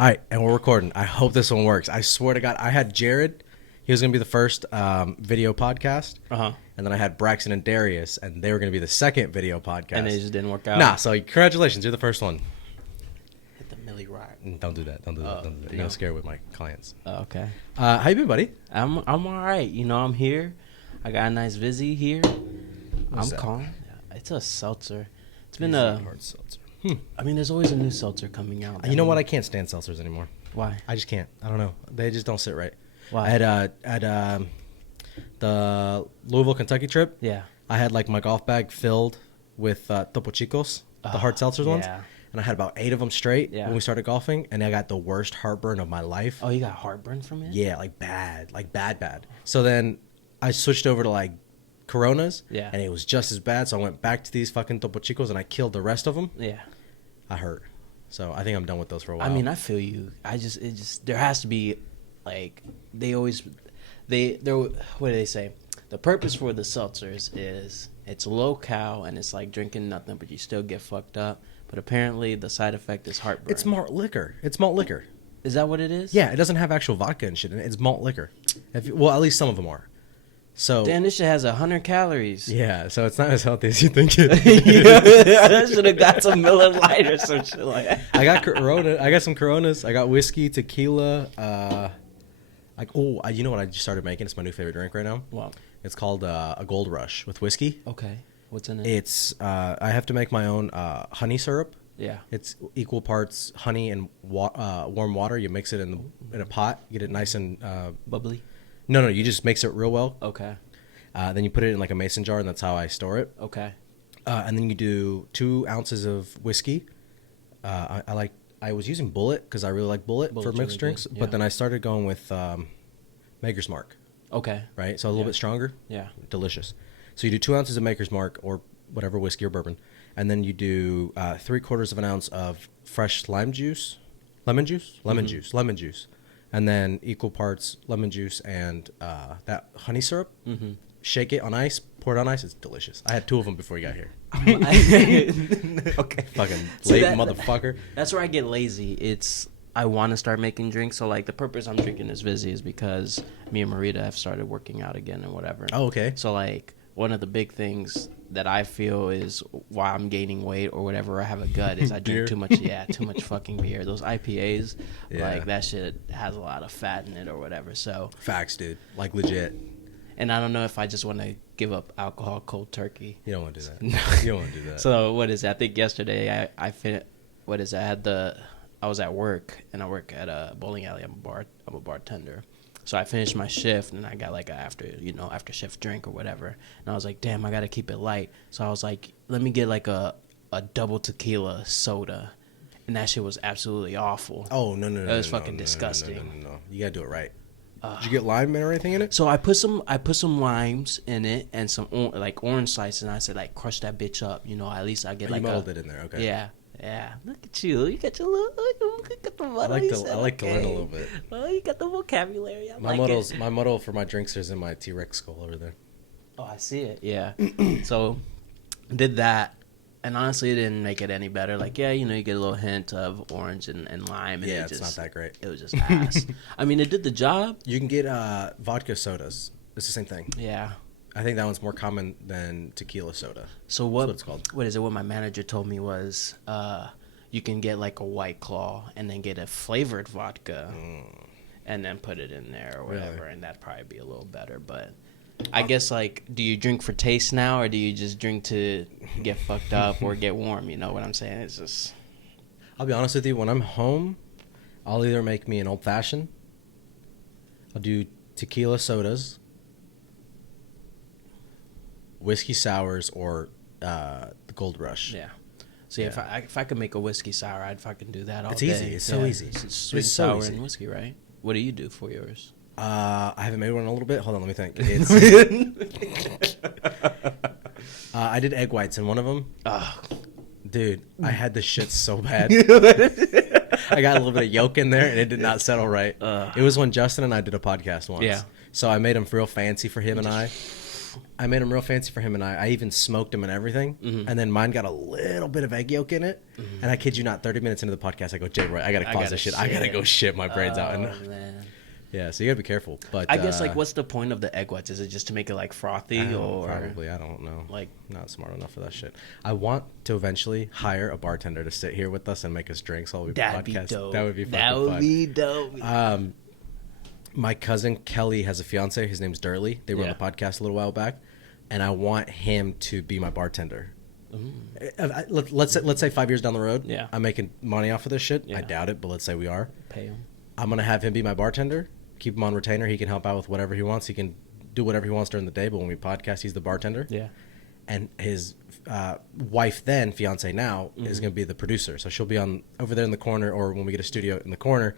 All right, and we're recording. I hope this one works. I swear to God, I had Jared. He was going to be the first video podcast. Uh-huh. And then I had Braxton and Darius, and they were going to be the second video podcast. And it just didn't work out. Nah, so congratulations. You're the first one. Hit the Millie Rock. Don't do that. Don't do that. You're going to scare with my clients. Okay. How you been, buddy? I'm all right. You know, I'm here. I got a nice Vizzy here. I'm calm. It's a seltzer. It's been a hard seltzer. I mean, there's always a new seltzer coming out. You know what? I can't stand seltzers anymore. Why? I just can't. I don't know. They just don't sit right. Why? I had the Louisville, Kentucky trip. Yeah. I had like my golf bag filled with Topo Chicos, the hard seltzers ones. And I had about 8 of them straight when we started golfing, and I got the worst heartburn of my life. Oh, you got heartburn from it? Yeah, like bad. So then I switched over to like Coronas, and it was just as bad. So I went back to these fucking Topo Chicos, and I killed the rest of them. Yeah. I hurt. So I think I'm done with those for a while. I mean, I feel you. There has to be, like, what do they say? The purpose for the seltzers is it's low cal and it's like drinking nothing, but you still get fucked up. But apparently the side effect is heartburn. It's malt liquor. Is that what it is? Yeah, it doesn't have actual vodka and shit in it. It's malt liquor. Well, at least some of them are. So damn, this shit has 100 calories. Yeah, so it's not as healthy as you think it I should have got some Miller Lite or some shit like that. I got Corona. I got some Coronas. I got whiskey, tequila. You know what I just started making? It's my new favorite drink right now. Wow. It's called a Gold Rush with whiskey. Okay. What's in it? It's I have to make my own honey syrup. Yeah. It's equal parts honey and warm water. You mix it in a pot. Get it nice and bubbly. No, you just mix it real well. Okay. Then you put it in like a mason jar, and that's how I store it. Okay. And then you do 2 ounces of whiskey. I was using Bullet because I really like Bullet for mixed drinks, but then I started going with Maker's Mark. Okay. Right? So a little bit stronger. Yeah. Delicious. So you do 2 ounces of Maker's Mark or whatever whiskey or bourbon, and then you do 3/4 of an ounce of fresh lemon juice, and then equal parts lemon juice and that honey syrup. Mm-hmm. Shake it on ice, pour it on ice. It's delicious. I had 2 of them before you got here. Okay. Fucking late motherfucker. That's where I get lazy. I want to start making drinks. So, like, the purpose I'm drinking this Vizzy is because me and Marita have started working out again and whatever. Oh, okay. So, like, one of the big things that I feel is why I'm gaining weight or whatever, I have a gut, is I drink too much fucking beer. Those IPAs, like, that shit has a lot of fat in it or whatever. So facts, dude. Like, legit. And I don't know if I just want to give up alcohol cold turkey. You don't want to do that. You don't want to do that. So what is it? I think yesterday I was at work, and I work at a bowling alley. I'm a bartender. So I finished my shift, and I got like after shift drink or whatever. And I was like, damn, I got to keep it light. So I was like, let me get like a double tequila soda. And that shit was absolutely awful. Oh, no. It was fucking disgusting. No. You got to do it right. Did you get lime or anything in it? So I put some limes in it and some orange slices, and I said, like, crush that bitch up. You know, at least I get like you molded it in there. Okay. Yeah. Look at you. You got your little. You got the motto. I like to learn a little bit. Oh, you got the vocabulary. My motto for my drinks is in my T-Rex skull over there. Oh, I see it. Yeah. So did that. And honestly, it didn't make it any better. Like, yeah, you get a little hint of orange and lime. And it's not that great. It was just ass. I mean, it did the job. You can get vodka sodas. It's the same thing. Yeah. I think that one's more common than tequila soda. So what it's called. What is it? What my manager told me was you can get like a White Claw and then get a flavored vodka and then put it in there or whatever. Really? And that'd probably be a little better, but... I guess, like, do you drink for taste now, or do you just drink to get fucked up or get warm? You know what I'm saying? It's just... I'll be honest with you. When I'm home, I'll either make me an old-fashioned. I'll do tequila sodas, whiskey sours, or the Gold Rush. Yeah. See, if I could make a whiskey sour, I'd fucking do that all day. It's easy. It's so easy. It's sweet, sour, and whiskey, right? What do you do for yours? I haven't made one in a little bit. Hold on, let me think. I did egg whites in one of them. Dude, I had the shit so bad. I got a little bit of yolk in there, and it did not settle right. It was when Justin and I did a podcast once. Yeah. So I made them real fancy for him and I. I made them real fancy for him, and I even smoked them and everything. And then mine got a little bit of egg yolk in it. And I kid you not, 30 minutes into the podcast, I go, Jay, right, I gotta pause this shit. I gotta go shit my brains out. And man. yeah, so you gotta be careful. But I guess like, what's the point of the egg whites? Is it just to make it like frothy, or probably? I don't know. Like, not smart enough for that shit. I want to eventually hire a bartender to sit here with us and make us drinks while we that'd podcast. be dope. That would be fucking that would fun. be dope. My cousin Kelly has a fiance. His name's Durley. They were on the podcast a little while back, and I want him to be my bartender. Let's say 5 years down the road, I'm making money off of this shit. I doubt it, but let's say we are. Pay him. I'm gonna have him be my bartender. Keep him on retainer. He can help out with whatever he wants. He can do whatever he wants during the day. But when we podcast, he's the bartender. Yeah. And his wife, then fiance now, is gonna be the producer. So she'll be on over there in the corner, or when we get a studio in the corner,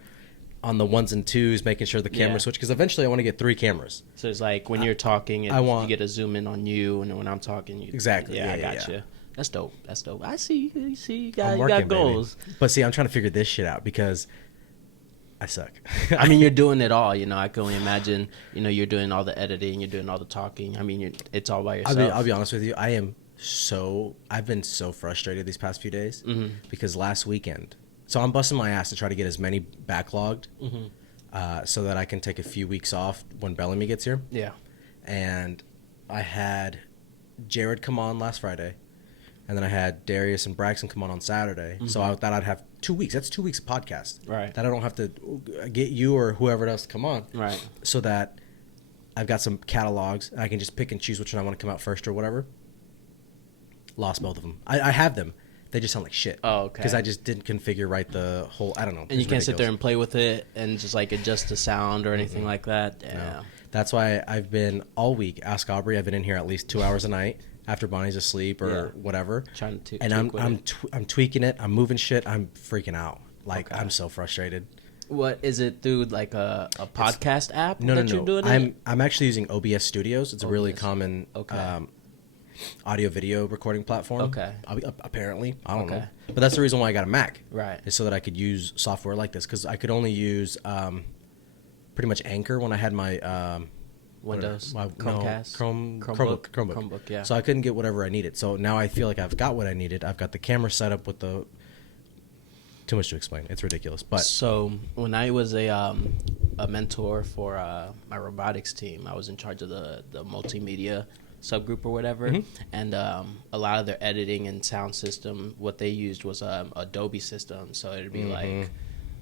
on the ones and twos, making sure the camera switch. Because eventually, I want to get 3 cameras. So it's like when you're talking, and you get a zoom in on you, and then when I'm talking, you exactly. Yeah, I got you. That's dope. That's dope. I see. You see, you got goals. Baby. But see, I'm trying to figure this shit out because I suck. I mean, you're doing it all. You know, I can only imagine. You know, you're doing all the editing, you're doing all the talking. I mean, it's all by yourself. I'll be honest with you. I've been so frustrated these past few days because last weekend. So I'm busting my ass to try to get as many backlogged so that I can take a few weeks off when Bellamy gets here. Yeah. And I had Jared come on last Friday. And then I had Darius and Braxton come on Saturday. So I thought I'd have 2 weeks. That's 2 weeks of podcast. Right. That I don't have to get you or whoever else to come on. Right. So that I've got some catalogs. And I can just pick and choose which one I want to come out first or whatever. Lost both of them. I have them. They just sound like shit. Oh, okay. Because I just didn't configure right the whole, I don't know. And you can't sit there and play with it and just like adjust the sound or anything like that? Yeah. No. That's why I've been all week, Ask Aubrey, I've been in here at least 2 hours a night after Bonnie's asleep or whatever. Trying to and I'm tweaking it. I'm moving shit. I'm freaking out. Like, I'm so frustrated. What is it through like a podcast app no. you're doing I'm actually using OBS Studios. It's a really common audio video recording platform. Okay. Apparently. I don't know. But that's the reason why I got a Mac. Right. Is so that I could use software like this because I could only use pretty much Anchor when I had my Windows, Chromecast, Chromebook. Yeah. So I couldn't get whatever I needed. So now I feel like I've got what I needed. I've got the camera set up with the. Too much to explain. It's ridiculous. But so when I was a mentor for my robotics team, I was in charge of the multimedia subgroup or whatever, and a lot of their editing and sound system, what they used was Adobe system. So it'd be like.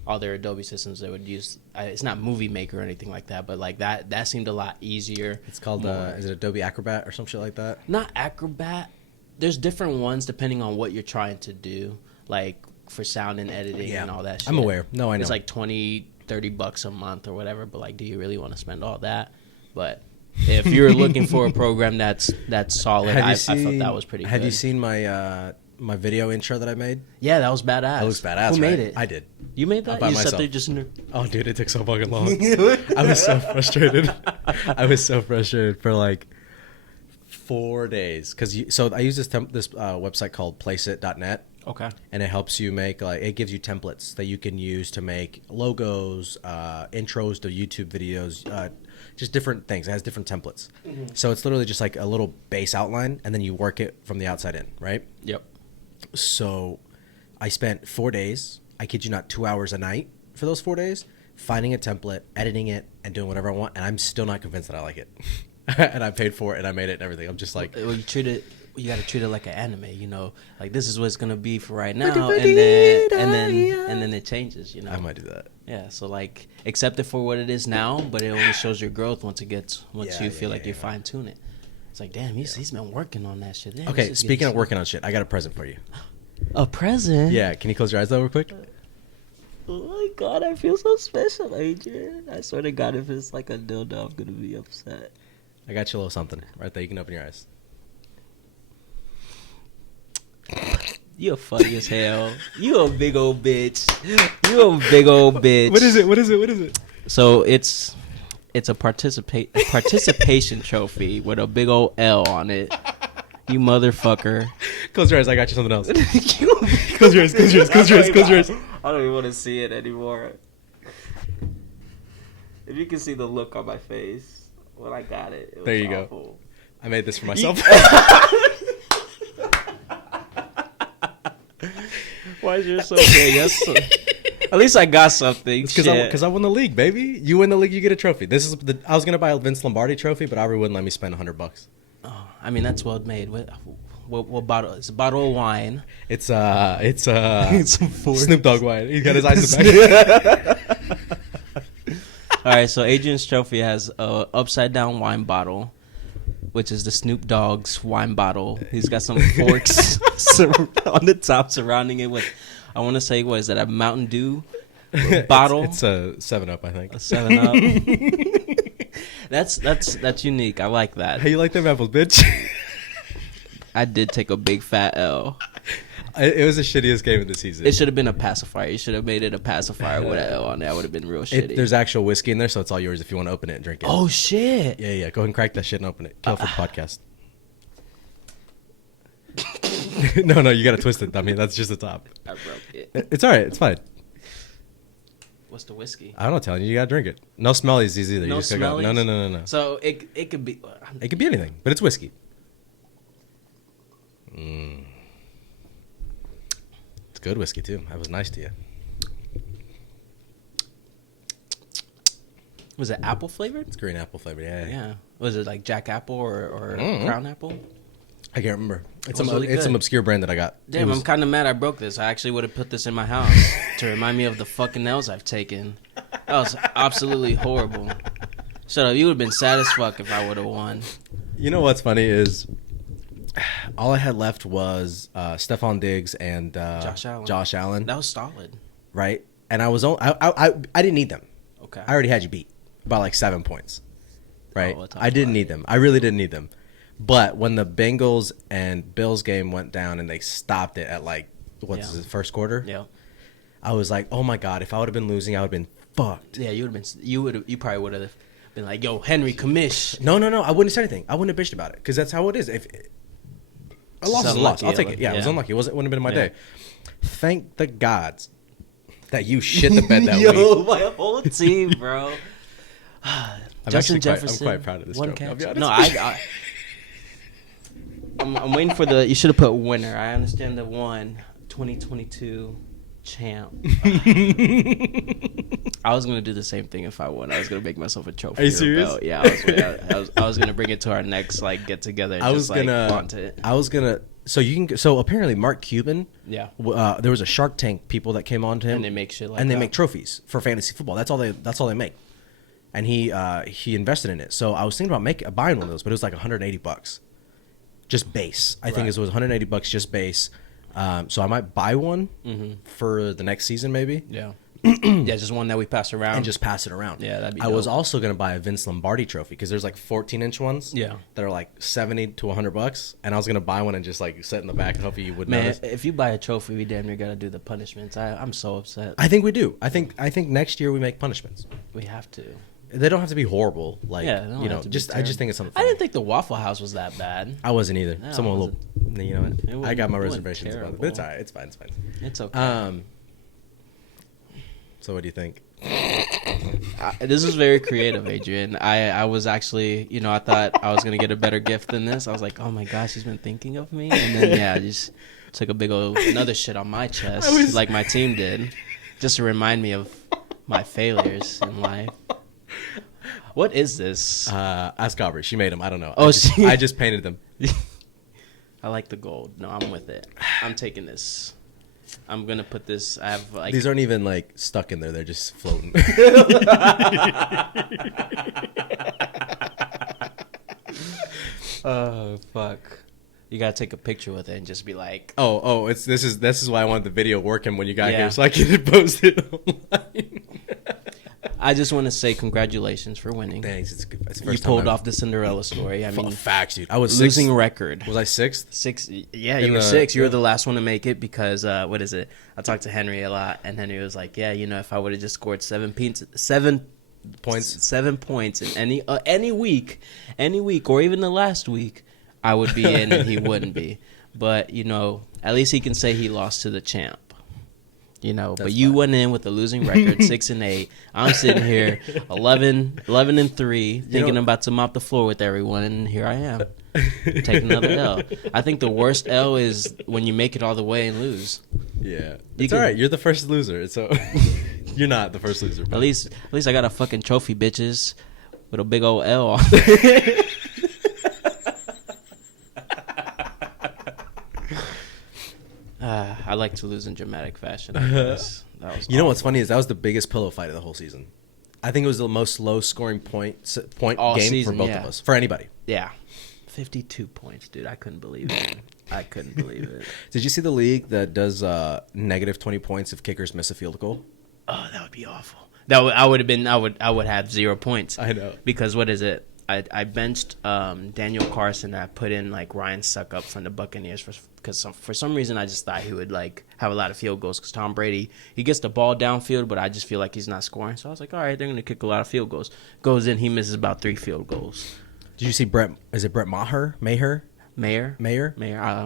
All their Adobe systems they would use. It's not Movie Maker or anything like that, but like that seemed a lot easier. It's called is it Adobe Acrobat or some shit like that? Not Acrobat. There's different ones depending on what you're trying to do, like for sound and editing and all that shit. I'm aware. No, I know. It's like $20-$30 a month or whatever, but like, do you really want to spend all that? But if you're looking for a program that's solid, I thought that was pretty good. Have you seen my video intro that I made? Yeah, that was badass. That looks badass. Who made it? I did. You made that? By you myself. sat there just Oh, dude, it took so fucking long. I was so frustrated. I was so frustrated for like 4 days. So I use this website called placeit.net. Okay. And it helps you make, like, it gives you templates that you can use to make logos, intros to YouTube videos, just different things. It has different templates. So it's literally just like a little base outline, and then you work it from the outside in, right? Yep. So I spent 4 days, I kid you not, 2 hours a night for those 4 days, finding a template, editing it, and doing whatever I want, and I'm still not convinced that I like it. And I paid for it, and I made it and everything. I'm just like... Well, you got to treat it like an anime, you know? Like, this is what it's going to be for right now, and then it changes, you know? I might do that. Yeah, so, like, accept it for what it is now, but it only shows your growth once you feel like you fine-tune it. It's like, damn, he's been working on that shit. Damn, okay, speaking of working on shit, I got a present for you. A present? Yeah, can you close your eyes though real quick? Oh my god, I feel so special, Adrian. I swear to god, if it's like a dildo, I'm gonna be upset. I got you a little something right there. You can open your eyes. You're funny as hell. You a big old bitch. You a big old bitch. What is it? So it's a participation trophy with a big old L on it. You motherfucker. Close your eyes. I got you something else. Close your eyes. I don't even want to see it anymore. If you can see the look on my face when I got it, was there you awful. I made this for myself. Why is yours so big? At least I got something. Because I won the league, baby. You win the league, you get a trophy. I was gonna buy a Vince Lombardi trophy, but Aubrey wouldn't let me spend $100. Oh, I mean, that's well made. What bottle? It's a bottle of wine. It's Snoop Dogg wine. He's got his eyes in the back. All right, so Adrian's trophy has a upside down wine bottle, which is the Snoop Dogg's wine bottle. He's got some forks on the top surrounding it with, I want to say, what is that, a Mountain Dew bottle? It's a 7-Up, I think. A 7-Up. That's unique. I like that. How you like them apples, bitch? I did take a big fat L. It was the shittiest game of the season. It should have been a pacifier. You should have made it a pacifier with an L on there. That would have been real shitty. There's actual whiskey in there, so it's all yours if you want to open it and drink it. Oh, shit. Yeah. Go ahead and crack that shit and open it. Kill for the podcast. No, you got to twist it, dummy. That's just the top. I broke it. It's all right. It's fine. What's the whiskey? I'm not telling you. You got to drink it. No smellies either. No you just gotta go. smellies? No. So it could be... It could be anything, but it's whiskey. It's good whiskey, too. I was nice to you. Was it apple flavored? It's green apple flavor, yeah. Yeah. Was it like Jack Apple or Mm-hmm. Crown Apple? I can't remember. It's was really some good. obscure brand that I got. Damn, I'm kind of mad I broke this. I actually would have put this in my house to remind me of the fucking L's I've taken. That was absolutely horrible. Shut up. You would have been sad as fuck if I would have won. You know what's funny is all I had left was Stephon Diggs and Josh Allen. That was solid. Right? And I didn't need them. Okay. I already had you beat by like 7 points. Right? Oh, I didn't need them. I really didn't need them. But when the Bengals and Bills game went down and they stopped it at like what's the first quarter? Yeah. I was like, "Oh my god, if I would have been losing, I would have been fucked." Yeah, you probably would have been like, "Yo, Henry, commish." No, I wouldn't have said anything. I wouldn't have bitched about it because that's how it is. If a loss is a loss, I'll take it. Yeah, it was unlucky. It wouldn't have been my day. Thank the gods that you shit the bed that week. Yo, my whole team, bro. Justin Jefferson. I'm quite proud of this joke. I'll be honest. No, I'm waiting for the. You should have put winner. I understand the 2022 champ. I was gonna do the same thing if I won. I was gonna make myself a trophy. Are you serious? Belt. Yeah, I was gonna bring it to our next like get together. And flaunt it. I was gonna. So apparently Mark Cuban. Yeah. There was a Shark Tank people that came on to him, And they make shit like and they that. make trophies for fantasy football. That's all they make. And he invested in it. So I was thinking about buying one of those, but it was like $180. Just base. I think it was $180 just base. So I might buy one for the next season maybe. Yeah. Yeah, just one that we pass around. And just pass it around. Yeah, that'd be I was dope. also going to buy a Vince Lombardi trophy because there's like 14-inch ones. Yeah. That are like $70 to $100. And I was going to buy one and just like sit in the back and hope you would Man, notice. if you buy a trophy, we damn near gotta do the punishments. I'm so upset. I think we do. I think next year we make punishments. We have to. They don't have to be horrible. Like, Yeah, they don't have to be I just terrible. think it's something I funny. didn't think the Waffle House was that bad. I wasn't either. No, Someone it a little, you know It what? I got my wasn't reservations about it, but terrible. it's all right. It's fine. It's fine. It's okay. So what do you think? This is very creative, Adrian. I was actually, I thought I was gonna get a better gift than this. I was like, oh my gosh, he's been thinking of me, and then I just took a big old another shit on my chest, like my team did, just to remind me of my failures in life. What is this? Ask Aubrey. She made them. I don't know. Oh, I just painted them. I like the gold. No, I'm with it. I'm taking this. I'm gonna put this. I have like These aren't even like stuck in there. They're just floating. Oh fuck! You gotta take a picture with it and just be like, Oh, this is why I wanted the video working when you got Yeah. here, so I could post it online. I just want to say congratulations for winning. Thanks. It's the first You time pulled I've- off the Cinderella story. I mean, facts, dude. I was losing sixth. record. Was I sixth? 6. Yeah, In you were the- 6. You were the last one to make it because what is it? I talked to Henry a lot, and Henry was like, "Yeah, if I would have just scored 7 points, 7 points in any week, or even the last week, I would be in, and he wouldn't be. But at least he can say he lost to the champ. You know, That's but you fine. went in with a losing record, 6-8. I'm sitting here, 11-3, thinking I'm about to mop the floor with everyone, and here I am, taking another L. I think the worst L is when you make it all the way and lose. Yeah, You it's all can- right. You're the first loser. So you're not the first loser. But. At least I got a fucking trophy, bitches, with a big old L on. I like to lose in dramatic fashion. I guess. That was You know what's awful. funny is that was the biggest pillow fight of the whole season. I think it was the most low scoring point All game season, for both yeah. of us, for anybody. Yeah. 52 points, dude. I couldn't believe it. I couldn't believe it. Did you see the league that does negative 20 points if kickers miss a field goal? Oh, that would be awful. I would have 0 points. I know. Because what is it? I benched Daniel Carson. I put in like Ryan Suckup from the Buccaneers because for some reason I just thought he would like have a lot of field goals because Tom Brady, he gets the ball downfield, but I just feel like he's not scoring. So I was like, all right, they're gonna kick a lot of field goals. Goes in, he misses about 3 field goals. Did you see Brett? Is it Brett Maher? Mayor. I I think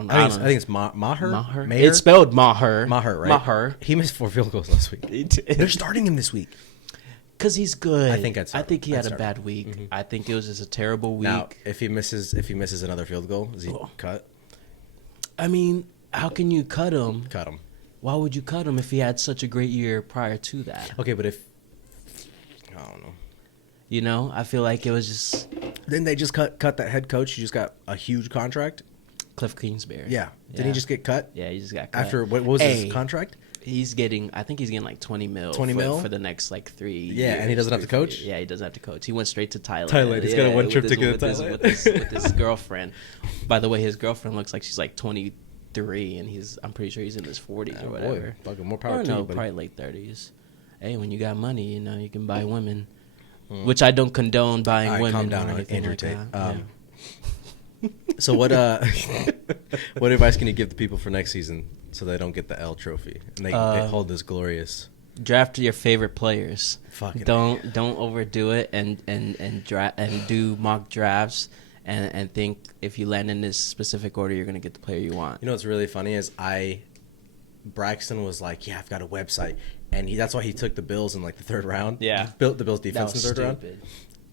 don't it's Maher. Maher. Maher? It's spelled Maher. Maher, right? Maher. He missed 4 field goals last week. They're starting him this week. Because he's good. I think he I'd had a start bad week. I think it was just a terrible week. Now, if he misses another field goal, is he cut? I mean, how can you cut him? Cut him. Why would you cut him if he had such a great year prior to that? Okay, but if I don't know, You know, I feel like it was just didn't they just cut that head coach? He just got a huge contract. Cliff Kingsbury. Yeah, didn't he just get cut Yeah, he just got cut. after what was his contract? I think he's getting like 20 mil. 20 mil? for the next like 3 Yeah, and he doesn't have to coach? Yeah, he doesn't have to coach. He went straight to Thailand. Thailand. He's got a one-trip ticket to Thailand. With his girlfriend. By the way, his girlfriend looks like she's like 23, and I'm pretty sure he's in his 40s or whatever. Boy, fucking more power Or to no, you, buddy. probably late 30s. Hey, when you got money, you know, you can buy women. Which I don't condone buying All right, women. calm down, or anything Andrew like Tate. that. So what what advice can you give the people for next season so they don't get the L trophy and they hold this glorious? Draft your favorite players. Fucking Don't overdo it and do mock drafts and think if you land in this specific order you're gonna get the player you want. You know what's really funny is Braxton was like, yeah, I've got a website, and that's why he took the Bills in like the 3rd round. Yeah. He built the Bills That defense was in the 3rd stupid.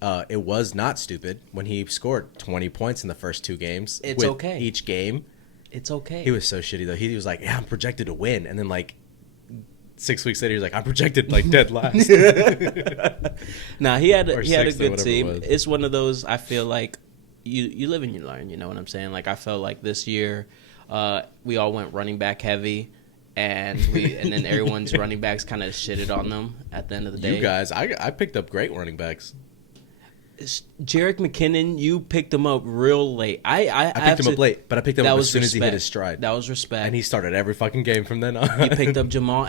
round. It was not stupid when he scored 20 points in the first 2 games. It's with okay. Each game. It's okay. He was so shitty though. He was like, yeah, I'm projected to win, and then like 6 weeks later, he was like, I'm projected like dead last. Nah, he had Or a sixth or good whatever team. it was. It's one of those. I feel like you live and you learn. You know what I'm saying? Like I felt like this year, we all went running back heavy, and then everyone's running backs kind of shitted on them at the end of the day. You guys, I picked up great running backs. Jerick McKinnon, you picked him up real late. I picked him up late, but I picked him that up was as soon as he hit respect. his stride. That was respect. And he started every fucking game from then on. You picked up Jamal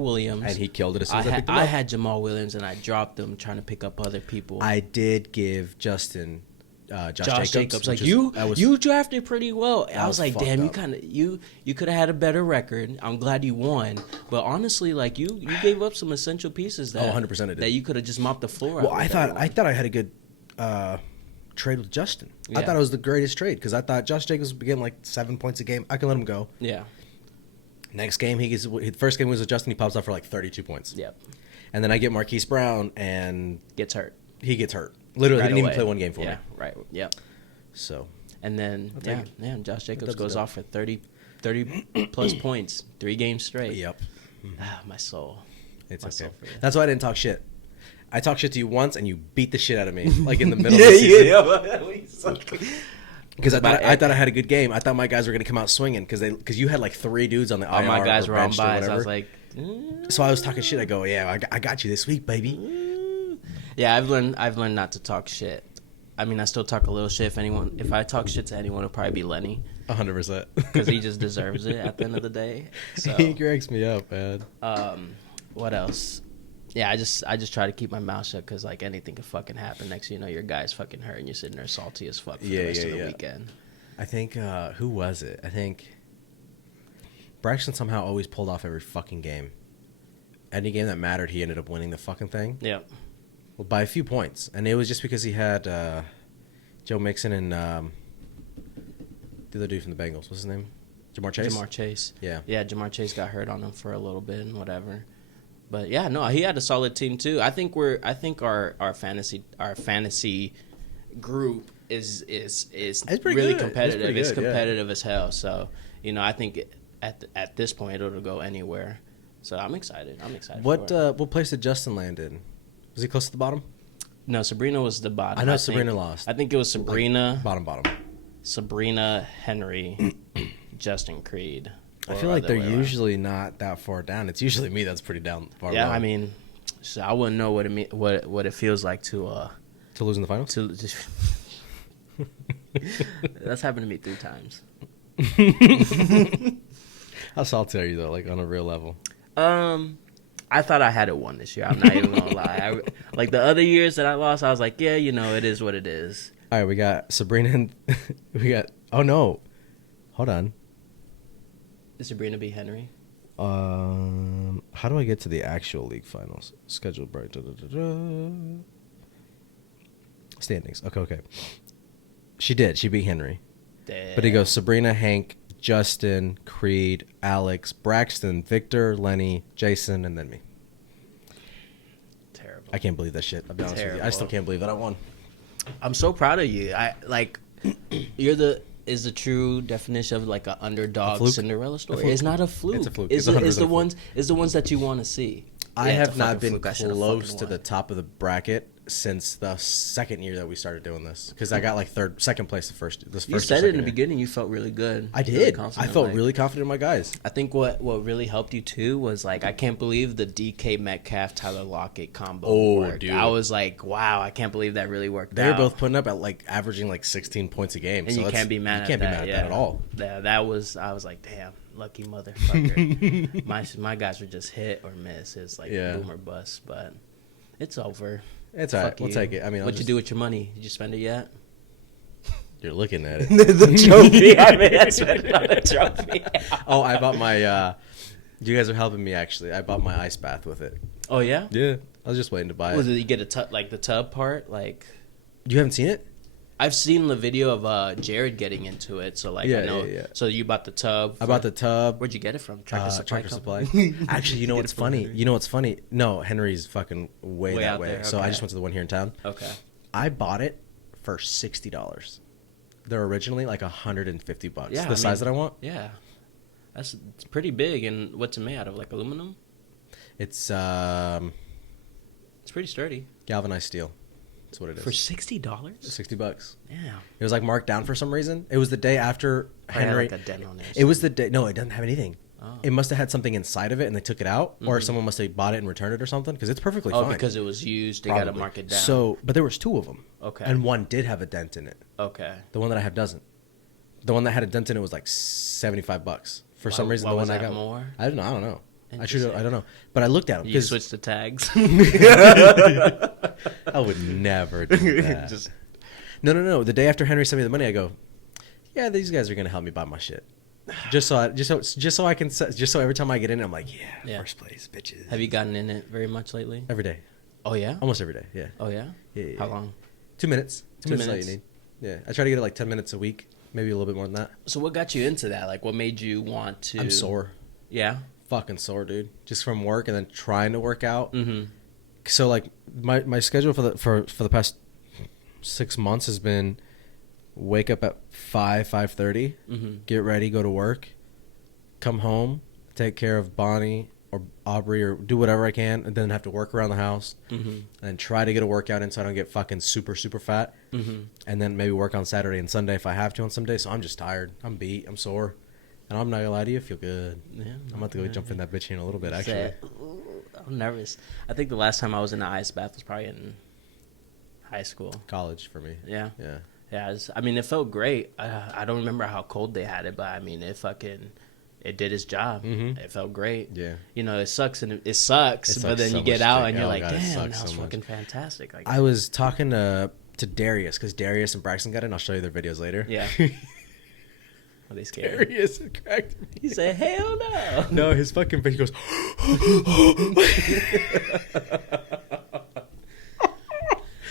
Williams, and he killed it as soon as I picked him I up. had Jamal Williams, and I dropped him trying to pick up other people. I did give Justin Josh Jacobs, like which is- you drafted pretty well. I was was like, fucked damn, up. you could have had a better record. I'm glad you won, but honestly, like you gave up some essential pieces that 100% I did. that you could have just mopped the floor. Well, out I with thought everyone. I had a good trade with Justin. I Yeah. thought it was the greatest trade because I thought Josh Jacobs was getting like 7 points a game. I can let him go. Yeah. Next game, his first game was with Justin. He pops up for like 32 points. Yep. And then I get Marquise Brown, and Gets hurt. he gets hurt. Literally, Right he didn't away. even play one game for Yeah. me. Right. Yep. So And then take Josh Jacobs Dub's goes dub. off for 30 plus points, 3 games straight. yep, Ah, my soul. it's Myself okay. for you. That's why I didn't talk shit. I talked shit to you once, and you beat the shit out of me, like in the middle of the season. Because I thought I had a good game. I thought my guys were gonna come out swinging because you had like 3 dudes on the All IR my guys or were on benched or buys. I was whatever. like, So I was talking shit. I go, yeah, I got you this week, baby. yeah, I've learned not to talk shit. I mean, I still talk a little shit. If I talk shit to anyone, it'll probably be Lenny 100%. because he just deserves it at the end of the day. So, He cracks me up, man. what else? Yeah, I just try to keep my mouth shut because like anything could fucking happen. Next, thing you know, your guy's fucking hurt and you're sitting there salty as fuck for the rest of the weekend. I think who was it? I think Braxton somehow always pulled off every fucking game. Any game that mattered, he ended up winning the fucking thing. Yeah. Well, by a few points, and it was just because he had Joe Mixon and the other dude from the Bengals. What's his name? Jamar Chase. Jamar Chase. Yeah. Yeah, Jamar Chase got hurt on him for a little bit and whatever. But yeah, no, he had a solid team too. I think our fantasy group is pretty really good. competitive. It's Pretty good, yeah. competitive as hell. So, I think at this point it'll go anywhere. So I'm excited. What for it. what place did Justin land in? Was he close to the bottom? No, Sabrina was the bottom. I know think. Sabrina lost. I think it was Sabrina, Bottom. Sabrina, Henry, Justin Creed. I or feel like other they're way around. usually not that far down. It's usually me that's pretty down far. Yeah, low. I mean, so I wouldn't know what it feels like to lose in the finals. just. That's happened to me 3 times. How salty are you though? Like on a real level. I thought I had it won this year. I'm not even gonna lie. Like the other years that I lost, I was like, yeah, it is what it is. All right, we got Sabrina and we got. Oh no, hold on. Did Sabrina beat Henry? How do I get to the actual league finals? Schedule break. Standings. Okay. She did. She beat Henry. Damn. But he goes Sabrina, Hank, Justin, Creed, Alex, Braxton, Victor, Lenny, Jason, and then me. Terrible. I can't believe that shit. I'll be honest with you. I still can't believe that I won. I'm so proud of you. I like is the true definition of like an underdog fluke? Cinderella story. fluke. It's not a fluke. It's a fluke. It's, It's 100% it's the a fluke. ones that you want to see. I Yeah, it's have a not fucking been fluke. I should've close fucking to won. the top of the bracket since the second year that we started doing this because I got like second place this first. You or said it in second the year. beginning. You felt really good. I Really did. confident, I felt like- really confident in my guys. I think what really helped you too was like I can't believe the DK Metcalf Tyler Lockett combo Oh, worked. dude. I was like, wow, I can't believe that really worked. They were out. both putting up at like averaging like 16 points a game. and so you can't be mad. You can't be at mad at yeah. that at all. Yeah, that was. I was like, damn, lucky motherfucker. my guys were just hit or miss. It's like Yeah. boom or bust, but it's over. It's all right. Fuck We'll you. take it. I mean, What you do with your money? Did you spend it yet? You're looking at it. The trophy. I mean, I spent it on a trophy. Oh, I bought my. You guys are helping me actually. I bought my ice bath with it. Oh yeah. Yeah, I was just waiting to buy Was it. it you get a tub like the tub part like? You haven't seen it? I've seen the video of Jared getting into it, so like Yeah, I know. yeah. So you bought the tub. I bought the tub. Where'd you get it from? Tractor Supply. Tractor Company? Supply. Actually, you know Get what's it from funny? Henry. You know what's funny? No, Henry's fucking way Way that out way. there, So I okay. just went to the one here in town. Okay. I bought it for $60. They're originally like $150. Yeah, the size that I want. Yeah, it's pretty big. And what's it made out of? Like aluminum? It's It's pretty sturdy. galvanized steel. That's what it is. For $60? $60. Yeah. It was like marked down for some reason. It was the day after Henry. Like a dent on it. It was the day. No, it doesn't have anything. Oh. It must have had something inside of it, and they took it out, or someone must have bought it and returned it or something. Because it's perfectly Oh, fine. because it was used. They got to Probably. mark it down. So, but there was 2 of them. Okay. And one did have a dent in it. Okay. The one that I have doesn't. The one that had a dent in it was like $75. For some reason, why the was one I that got more? I don't know. I don't know. I Interesting. don't know. But I looked at them You because switched the tags. I would never do that. Just No. The day after Henry sent me the money, I go, yeah, these guys are gonna help me buy my shit. Just so I can every time I get in, I'm like, Yeah. first place, bitches. have you gotten in it very much lately? Every day, Oh yeah. almost every day. Yeah. Oh yeah. Yeah. How long? 2 minutes. 2 minutes. Is all minutes. you need. Yeah. I try to get it like 10 minutes a week, maybe a little bit more than that. So what got you into that? Like, what made you want to? I'm sore. Yeah. Fucking sore, dude. Just from work and then trying to work out. Mm-hmm. So like my schedule for the past 6 months has been wake up at 5:30, Mm-hmm. get ready, go to work, come home, take care of Bonnie or Aubrey or do whatever I can, and then have to work around the house Mm-hmm. and try to get a workout in so I don't get fucking super fat, Mm-hmm. and then maybe work on Saturday and Sunday if I have to on some days. So I'm just tired, I'm beat, I'm sore, and I'm not gonna lie to you, I feel good. Yeah. I'm about to go jump in that bitch here in a little bit actually. I'm nervous. I think the last time I was in an ice bath was probably in high school. College for me. Yeah. Yeah. Yeah. I mean, it felt great. I don't remember how cold they had it, but I mean, it did its job. Mhm. It felt great. Yeah. You know, it sucks and it It sucks, sucks but then so you get much out dick. and you're Oh, like, God, it damn, sucks that was so much. fucking fantastic. Like, I was talking to Darius because Darius and Braxton got in. I'll show you their videos later. Yeah. Are they scared? Darius cracked me. He said, hell no. No, his fucking face goes.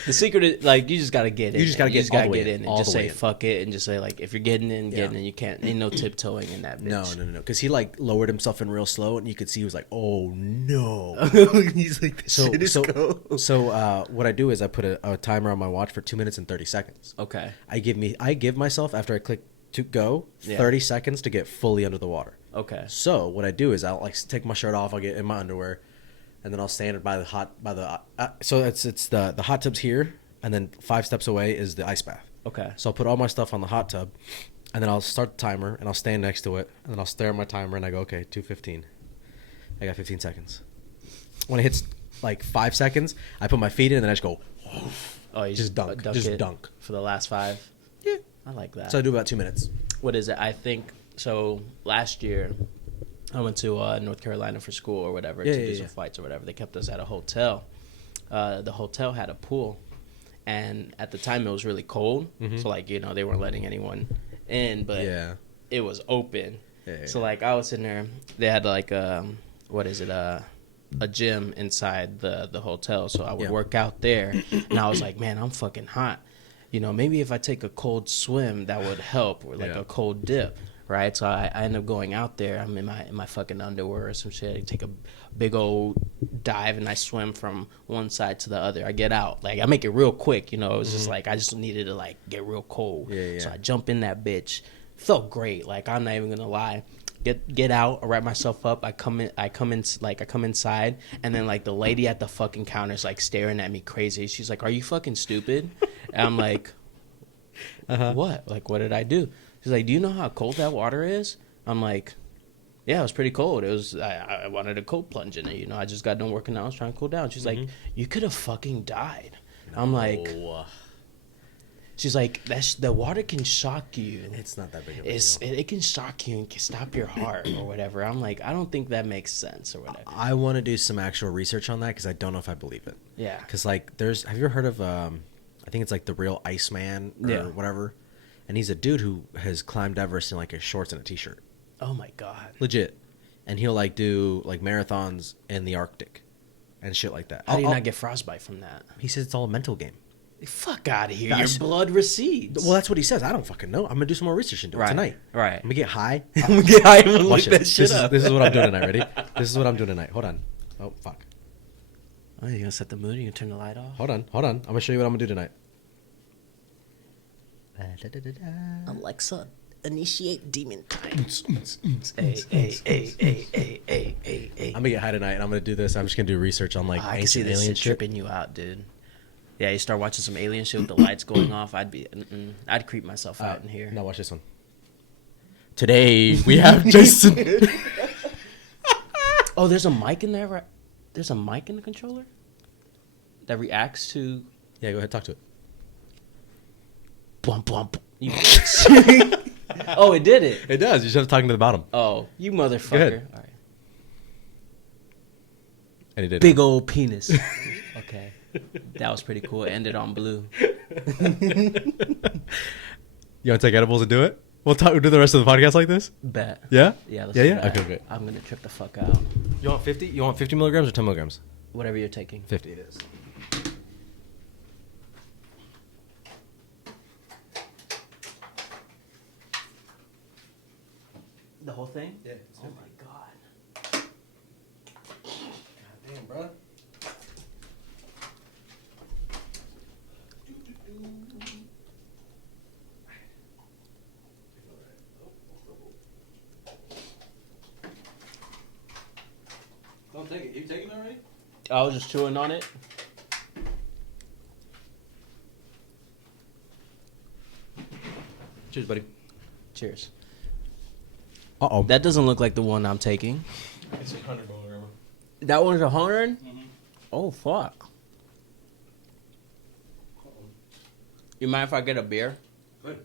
The secret is like you just gotta get in. You just gotta get all the way get in, in all and just the way say in. fuck it and just say like if you're getting in, get Yeah. in. You can't. Ain't no tiptoeing in that bitch. No. Because he like lowered himself in real slow, and you could see he was like, "Oh no." He's like, this So shit is cold. what I do is I put a timer on my watch for 2 minutes and 30 seconds. Okay. I give myself after I click to go Yeah. 30 seconds to get fully under the water. Okay. So what I do is I'll like take my shirt off, I'll get in my underwear, and then I'll stand by so it's the hot tub's here, and then 5 steps away is the ice bath. Okay. So I'll put all my stuff on the hot tub, and then I'll start the timer, and I'll stand next to it, and then I'll stare at my timer, and I go, okay, 2:15. I got 15 seconds. When it hits like 5 seconds, I put my feet in, and then I just go. Oh, you Just dunk. Just it dunk. for the last 5. Yeah. I like that. So I do about 2 minutes. What is it? I think so. Last year, I went to North Carolina for school or whatever to do some flights or whatever. They kept us at a hotel. The hotel had a pool, and at the time it was really cold. So like they weren't letting anyone in, but it was open. So like I was sitting there. They had like a gym inside the hotel, so I would work out there, and I was like, man, I'm fucking hot. Maybe if I take a cold swim, that would help, or like a cold dip, right? So I end up going out there. I'm in my fucking underwear or some shit. I take a big old dive, and I swim from one side to the other. I get out. Like, I make it real quick, It was just like, I just needed to, like, get real cold. So I jump in that bitch. Felt great. Like, I'm not even going to lie. Get out, I wrap myself up, I come inside, and then like the lady at the fucking counter is like staring at me crazy. She's like, "Are you fucking stupid?" And I'm like, "What? Like, what did I do?" She's like, "Do you know how cold that water is?" I'm like, "Yeah, it was pretty cold. It was. I wanted a cold plunge in it. I just got done working out. I was trying to cool down." She's like, "You could have fucking died." I'm like. She's like, the water can shock you. It's not that big of a deal. It can shock you and can stop your heart or whatever. I'm like, I don't think that makes sense or whatever. I want to do some actual research on that because I don't know if I believe it. Yeah. Because like, have you ever heard of? I think it's like the real Iceman or whatever, and he's a dude who has climbed Everest in like his shorts and a t-shirt. Oh my god. Legit, and he'll like do like marathons in the Arctic, and shit like that. How do you not get frostbite from that? He says it's all a mental game. Fuck out of here. That's- Your blood recedes. Well, that's what he says. I don't fucking know. I'm gonna do some more research into it tonight. Right. I'm gonna get high. I'm gonna get high and look Watch it. that shit up. This is what I'm doing tonight. Ready? This is what I'm doing tonight. Hold on. Oh fuck. Oh, you gonna set the mood? You gonna turn the light off? Hold on. I'm gonna show you what I'm gonna do tonight. Alexa, initiate demon time. Hey. I'm gonna get high tonight, and I'm gonna do this. I'm just gonna do research on like I can see ancient this alien shit shit. tripping you out, dude. Yeah, you start watching some alien shit with the lights going off. I'd creep myself out in here. Now watch this one. Today we have Jason. Oh, there's a mic in there. Right? There's a mic in the controller that reacts to. Yeah, go ahead, talk to it. Blump blump. You oh, it did it. It does. You should have talking to the bottom. Oh, you motherfucker! Go ahead. All right. And it did. Big old penis. Okay, that was pretty cool. It ended on blue. You want to take edibles and do it? We'll do the rest of the podcast like this. Bet. Yeah. Yeah. Let's Yeah. do Yeah. that. Okay. Great. I'm gonna trip the fuck out. You want 50? You want 50 milligrams or 10 milligrams? Whatever you're taking. 50 it is. The whole thing? Yeah. Oh my god. God damn, bro. Don't take it. You taking it already? I was just chewing on it. Cheers, buddy. Cheers. Uh-oh. That doesn't look like the one I'm taking. It's 100 milligram. That one's 100? Oh, fuck. You mind if I get a beer? Good.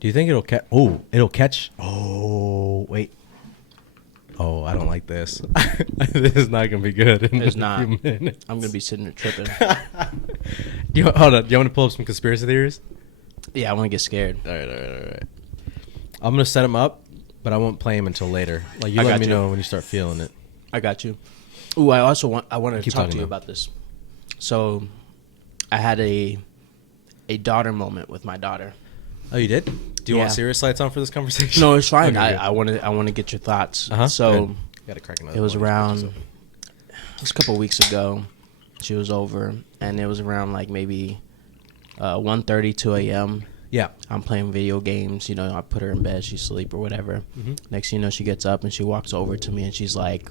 Do you think it'll catch? Oh, it'll catch. Oh, wait. Oh, I don't like this. This is not gonna be good. It's not. I'm gonna be sitting there tripping. Hold on. Do you want to pull up some conspiracy theories? Yeah, I want to get scared. All right. I'm gonna set them up, but I won't play them until later. Like you I let got me you. know when you start feeling it. I got you. Ooh, I wanted to Keep talk talking to you though. about this. So, I had a daughter moment with my daughter. Oh, you did? Do you want Yeah. serious lights on for this conversation? No, it's fine. Okay, I want to get your thoughts. Uh-huh. So, Good. Gotta crack another it was one of these around. bitches open. It was a couple weeks ago. She was over, and it was around like maybe 1:30, 2 a.m. Yeah. I'm playing video games. You know, I put her in bed, she's asleep or whatever. Mm-hmm. Next thing you know, she gets up and she walks over to me and she's like,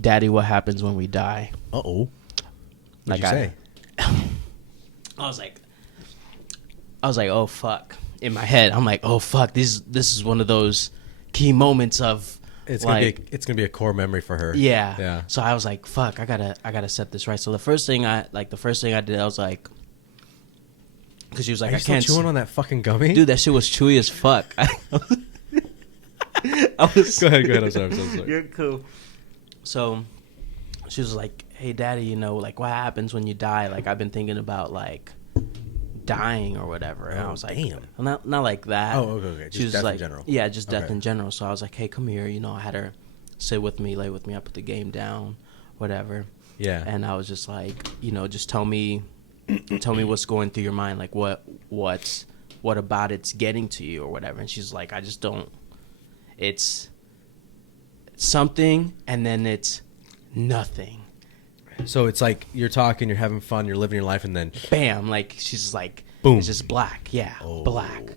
"Daddy, what happens when we die?" Uh-oh. What'd Like you say? I was like, oh fuck. In my head, I'm like, oh fuck. This is one of those key moments of It's like, gonna be a core memory for her. yeah. Yeah. So I was like, fuck. I gotta set this right. So the first thing I did, I was like, because she was like, Are you I still can't. chewing on that fucking gummy? Dude, that shit was chewy as fuck. I was. Go ahead. I'm sorry. I'm so sorry. You're cool. So she was like, hey, Daddy, you know, like, what happens when you die? Like, I've been thinking about, like, dying or whatever. And I Oh, was like, damn. Not like that. Oh, okay. She Just was death like, in general. yeah, just death Okay. in general. So I was like, hey, come here. You know, I had her sit with me, lay with me. I put the game down, whatever. Yeah. And I was just like, you know, just tell me what's going through your mind. Like, what about it's getting to you or whatever. And she's like, I just don't. It's something, and then it's nothing. So it's like you're talking, you're having fun, you're living your life, and then Bam, like she's like, Boom. it's just black. Yeah, Oh. black.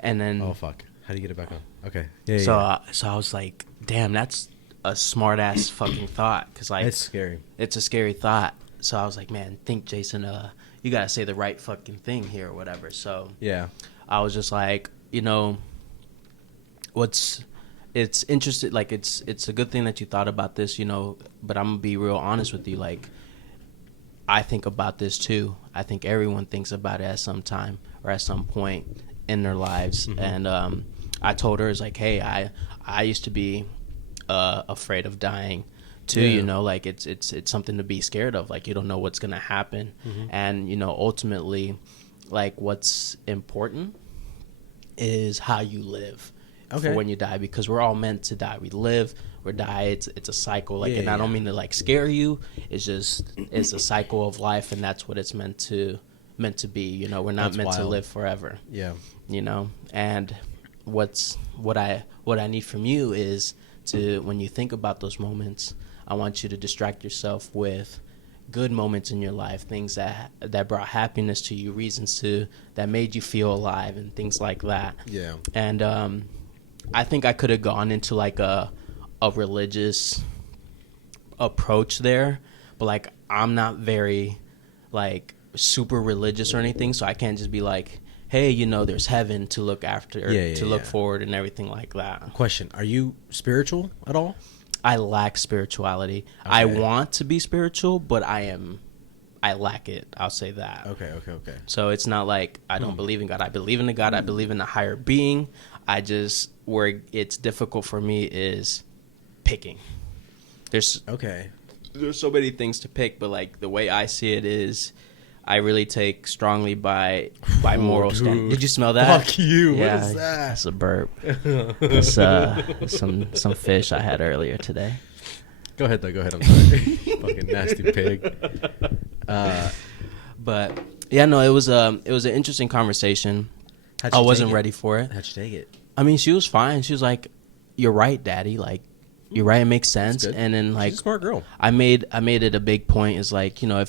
And then oh fuck, how do you get it back on? Okay. Yeah. so yeah. so I was like, damn, that's a smart ass fucking thought, because like It's scary. it's a scary thought. So I was like, man, think, Jason, you gotta say the right fucking thing here or whatever. So Yeah. I was just like, you know, it's interesting. Like, it's a good thing that you thought about this, you know, but I'm gonna be real honest with you. Like, I think about this too. I think everyone thinks about it at some time or at some point in their lives. Mm-hmm. And I told her, it's like, hey, I used to be afraid of dying too. Yeah. You know, like it's something to be scared of. Like, you don't know what's gonna happen. Mm-hmm. And you know, ultimately, like, what's important is how you live Okay. for when you die, because we're all meant to die. We live, we die. It's a cycle. Like, Yeah, and I don't yeah. mean to like scare you. It's just it's a cycle of life, and that's what it's meant to be. You know, we're not That's meant to wild. live forever. Yeah. You know, and what I need from you is to, when you think about those moments, I want you to distract yourself with good moments in your life, things that brought happiness to you, reasons that made you feel alive, and things like that. Yeah. And I think I could have gone into like a religious approach there, but like, I'm not very like super religious or anything, so I can't just be like, hey, you know, there's heaven to look after, to look forward, and everything like that. Question: are you spiritual at all? I lack spirituality. I Okay. want to be spiritual, but I lack it. I'll say that. Okay. So it's not like I don't believe in God. I believe in a God. I believe in a higher being. I just, where it's difficult for me is picking. There's Okay. so many things to pick, but like, the way I see it is, I really take strongly by moral dude. standards. Did you smell that? Fuck you. Yeah, What is that? That's a burp. It's some fish I had earlier today. Go ahead though. Go ahead. I'm sorry. Fucking nasty pig. But yeah, no, it was an interesting conversation. How'd I you wasn't take it? ready for it. How'd you take it? I mean, she was fine. She was like, "You're right, Daddy. Like, you're right. It makes sense." good. And then like, She's a smart girl. I made it a big point, is like, you know,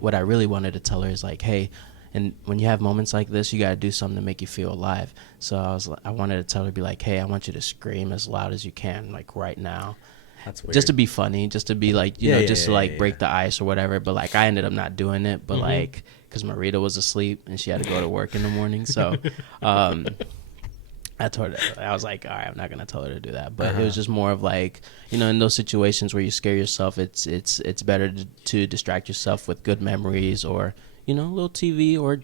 what I really wanted to tell her is like, hey, and when you have moments like this, you got to do something to make you feel alive. So I wanted to tell her, be like, hey, I want you to scream as loud as you can, like right now. That's weird. Just to be funny, just to be like, you know, just to like break yeah. the ice or whatever. But like, I ended up not doing it, but Mm-hmm. like, because Marita was asleep and she had to go to work in the morning. So I told her, I was like, all right, I'm not going to tell her to do that. But it was just more of like, you know, in those situations where you scare yourself, it's better to distract yourself with good memories, or, you know, a little TV or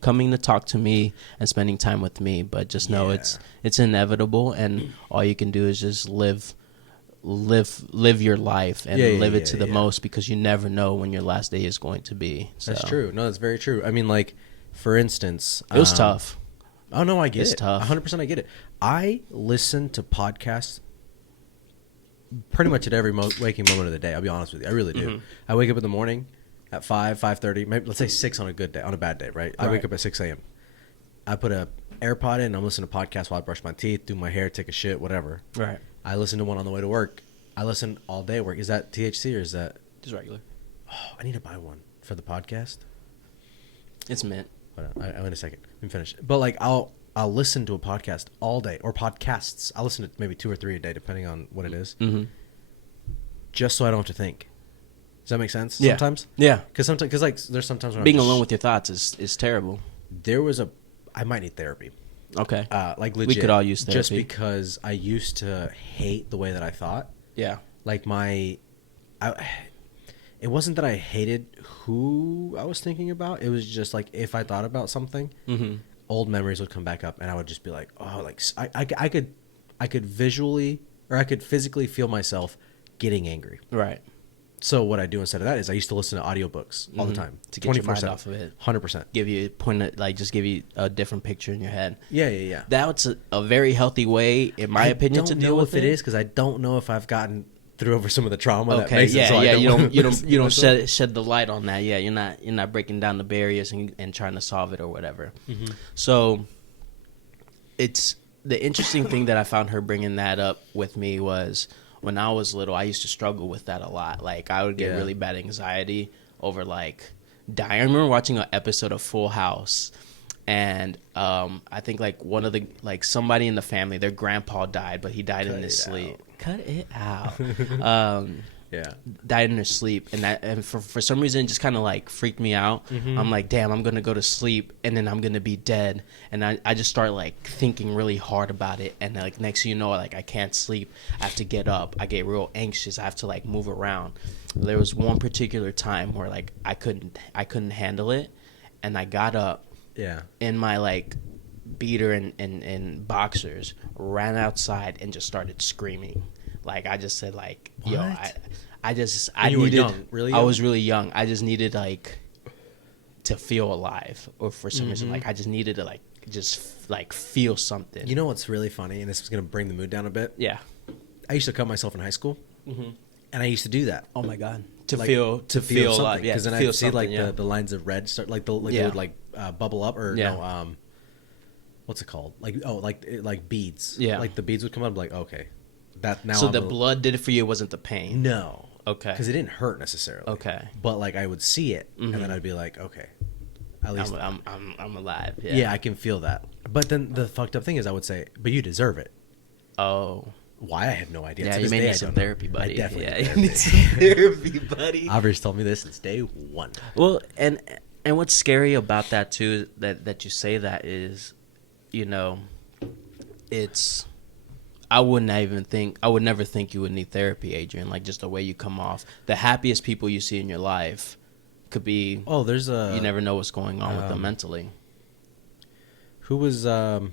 coming to talk to me and spending time with me. But just know it's inevitable, and all you can do is just live your life and live it to the most, because you never know when your last day is going to be. So. That's true. No, that's very true. I mean, like, for instance, it was tough. Oh no, I get it. It's tough. 100% I get it. I listen to podcasts pretty much at every waking moment of the day. I'll be honest with you. I really do. Mm-hmm. I wake up in the morning at 5:30, maybe let's say 6 on a good day, on a bad day, right? I wake up at 6 a.m. I put a AirPod in, I'm listening to podcasts while I brush my teeth, do my hair, take a shit, whatever. Right. I listen to one on the way to work. I listen all day at work. Is that THC or is that Just regular. Oh, I need to buy one for the podcast. It's mint. I wait a second. Let me finish. But like I'll listen to a podcast all day, or podcasts. I'll listen to maybe 2 or 3 a day, depending on what it is. Mm-hmm. Just so I don't have to think. Does that make sense? Yeah. Sometimes. Yeah. Because like there's sometimes when Being alone with your thoughts is terrible. I might need therapy. Okay. Like legit. We could all use therapy. Just because I used to hate the way that I thought. Yeah. Like it wasn't that I hated who I was thinking about. It was just like if I thought about something, old memories would come back up, and I would just be like, oh, like I could visually or I could physically feel myself getting angry. Right. So what I do instead of that is I used to listen to audiobooks all the time to get your mind off of it. 100%. Give you just give you a different picture in your head. Yeah. That's a very healthy way, in my opinion, to deal with it. I don't know if it is, because I don't know if I've gotten through over some of the trauma. Okay, that makes it so you don't shed the light on that. Yeah, you're not breaking down the barriers and trying to solve it or whatever. Mm-hmm. So it's the interesting thing that I found her bringing that up with me was when I was little, I used to struggle with that a lot. Like I would get really bad anxiety over like dying. I remember watching an episode of Full House. And I think like one of the like somebody in the family, their grandpa died, but he died in his sleep. Cut it out. Died in his sleep, and for some reason it just kind of like freaked me out. Mm-hmm. I'm like, damn, I'm gonna go to sleep and then I'm gonna be dead, and I just start like thinking really hard about it, and like next thing you know, like I can't sleep. I have to get up. I get real anxious. I have to like move around. There was one particular time where like I couldn't handle it, and I got up. Yeah. In my like beater and boxers, ran outside and just started screaming. Like I just said like, what? Yo, I you were young, really young? I was really young. I just needed like to feel alive, or for some reason like I just needed to like just like feel something. You know what's really funny, and this is gonna bring the mood down a bit. Yeah. I used to cut myself in high school, and I used to do that. Oh my god. To feel alive, because then I'd see like the lines of red start, like they would like bubble up, or what's it called? Like beads. Yeah, like the beads would come up. Like okay, that now. So the blood did it for you. It wasn't the pain. No. Okay. Because it didn't hurt necessarily. Okay. But like I would see it, and then I'd be like, okay, at least I'm alive. Yeah, I can feel that. But then the fucked up thing is, I would say, but you deserve it. Oh. Why? I have no idea. Yeah, you may need some therapy, buddy. I definitely you need some therapy, buddy. Aubrey's told me this since day one. Well, and what's scary about that too, that you say that is, you know, it's. I would never think you would need therapy, Adrian. Like just the way you come off, the happiest people you see in your life could be. Oh, there's you never know what's going on with them mentally. Who was the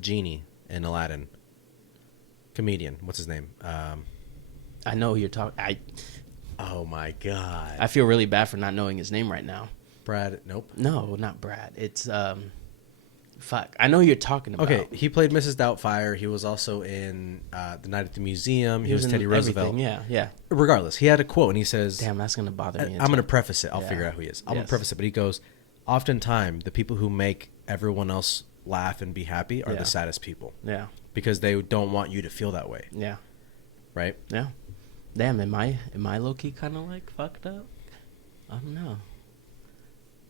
genie in Aladdin? Comedian. What's his name? I know who you're talking. Oh my god. I feel really bad for not knowing his name right now. Brad. Nope. No, not Brad. It's fuck. I know who you're talking about. Okay, he played Mrs. Doubtfire. He was also in The Night at the Museum. He was Teddy Roosevelt. Yeah. Regardless, he had a quote, and he says, "Damn, that's gonna bother me." I'm gonna preface it. I'll figure out who he is. I'm gonna preface it, but he goes, "Oftentimes, the people who make everyone else laugh and be happy are the saddest people." Yeah. Because they don't want you to feel that way. Yeah. Right? Yeah. Damn, am I low key kind of like fucked up? I don't know.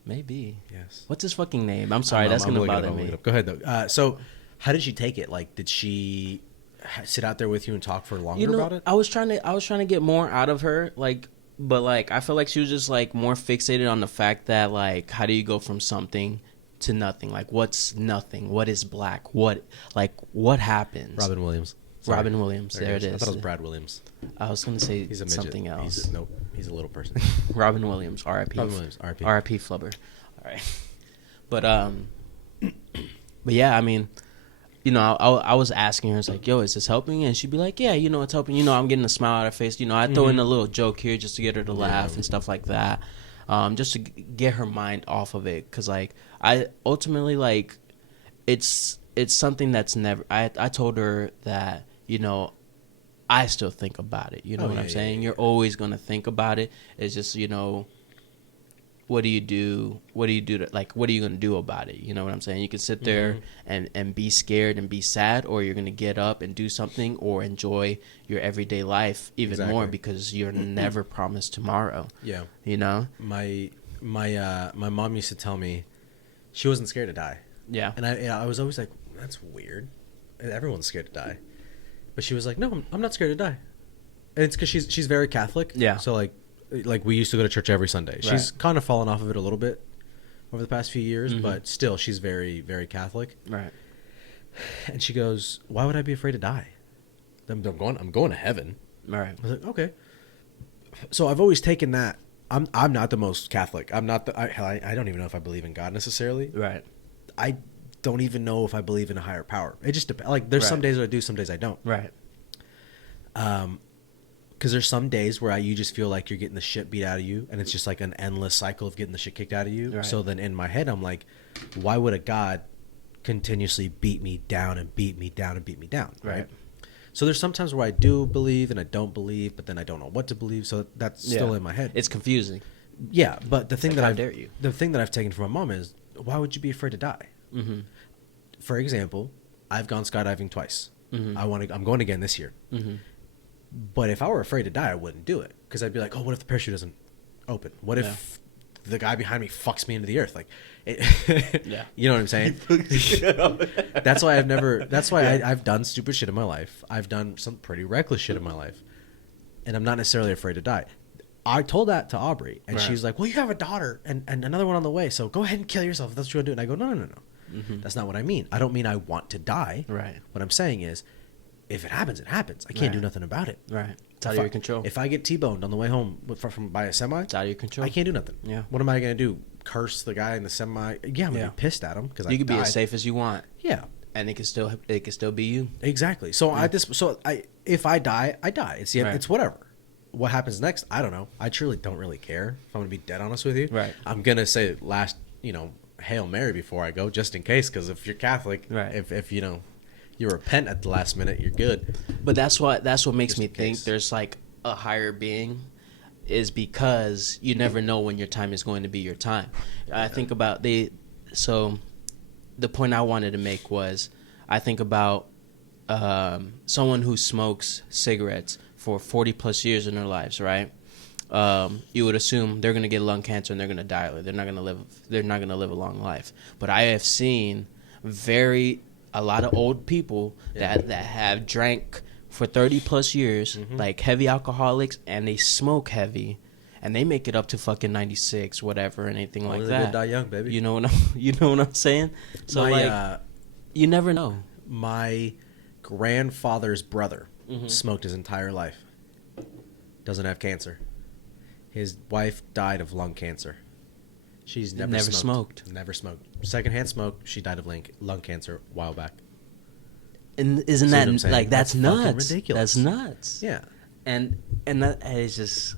Maybe. Yes. What's his fucking name? I'm sorry, that's gonna bother me. Go ahead though. So, how did she take it? Like, did she sit out there with you and talk for longer about it? I was trying to get more out of her, like, but like I feel like she was just like more fixated on the fact that like, how do you go from something to nothing? Like, what's nothing? What is black? What happens? Robin Williams. Sorry. Robin Williams. There it is. I thought it was Brad Williams. I was gonna say He's a midget. something else. Nope. He's a little person. Robin Williams, R.I.P. Robin Williams, R.I.P. R.I.P. Flubber. All right, but yeah, I mean, you know, I was asking her, it's like, yo, is this helping? And she'd be like, yeah, you know, it's helping. You know, I'm getting a smile on her face. You know, I throw in a little joke here just to get her to laugh and stuff like that, just to get her mind off of it. Because, like, I ultimately, like, it's something that's never, I told her that, you know, I still think about it. You know what I'm saying? You're always going to think about it. It's just, you know, what do you do? What do you do to, like, what are you going to do about it? You know what I'm saying? You can sit there and be scared and be sad, or you're going to get up and do something or enjoy your everyday life even more, because you're never promised tomorrow. Yeah. You know? My mom used to tell me she wasn't scared to die. Yeah. And I was always like, that's weird. Everyone's scared to die. But she was like, no, I'm not scared to die. And it's because she's very Catholic. Yeah. So, like we used to go to church every Sunday. Right. She's kind of fallen off of it a little bit over the past few years, but still, she's very, very Catholic. Right. And she goes, "Why would I be afraid to die? I'm going to heaven." Right. I was like, okay. So I've always taken that. I'm not the most Catholic. I'm not I don't even know if I believe in God necessarily. Right. I don't even know if I believe in a higher power. It just depends. Like, there's some days I do, some days I don't. Right. Because there's some days where you just feel like you're getting the shit beat out of you, and it's just like an endless cycle of getting the shit kicked out of you. Right. So then in my head, I'm like, why would a God continuously beat me down and beat me down and beat me down? Right. So there's sometimes where I do believe and I don't believe, but then I don't know what to believe. So that's still in my head. It's confusing. Yeah, but the thing that the thing that I've taken from my mom is, why would you be afraid to die? Mm-hmm. For example, I've gone skydiving twice. Mm-hmm. I'm going again this year. Mm-hmm. But if I were afraid to die, I wouldn't do it, because I'd be like, oh, what if the parachute doesn't open? What if the guy behind me fucks me into the earth? Like, you know what I'm saying? That's why I've done stupid shit in my life. I've done some pretty reckless shit in my life, and I'm not necessarily afraid to die. I told that to Aubrey, and she's like, well, you have a daughter and another one on the way, so go ahead and kill yourself if that's what you want to do. And I go, no. Mm-hmm. That's not what I mean. I don't mean I want to die. Right. What I'm saying is, if it happens, it happens. I can't do nothing about it. Right. It's out of your control. If I get T-boned on the way home by a semi, it's out of your control. I can't do nothing. Yeah. What am I going to do? Curse the guy in the semi? Yeah, I'm going to be pissed at him because you can be as safe as you want. Yeah. And it can still be you. Exactly. So if I die, I die. It's whatever. What happens next? I don't know. I truly don't really care, if I'm going to be dead honest with you. Right. I'm going to say last, Hail Mary before I go, just in case, because if you're Catholic, if you repent at the last minute, you're good. But that's what makes me think there's like a higher being, is because you never know when your time is going to be your time. I think about so the point I wanted to make was, I think about someone who smokes cigarettes for 40 plus years in their lives, right? You would assume they're going to get lung cancer and they're going to die. They're not going to live a long life. But I have seen a lot of old people that have drank for 30 plus years, like heavy alcoholics, and they smoke heavy, and they make it up to fucking 96, whatever, anything like that. They die young, baby. You know what I'm saying? So you never know. My grandfather's brother smoked his entire life. Doesn't have cancer. His wife died of lung cancer. She's never smoked. Never smoked. Secondhand smoke. She died of lung cancer a while back. And isn't that like that's nuts? Ridiculous. That's nuts. Yeah. And that is just,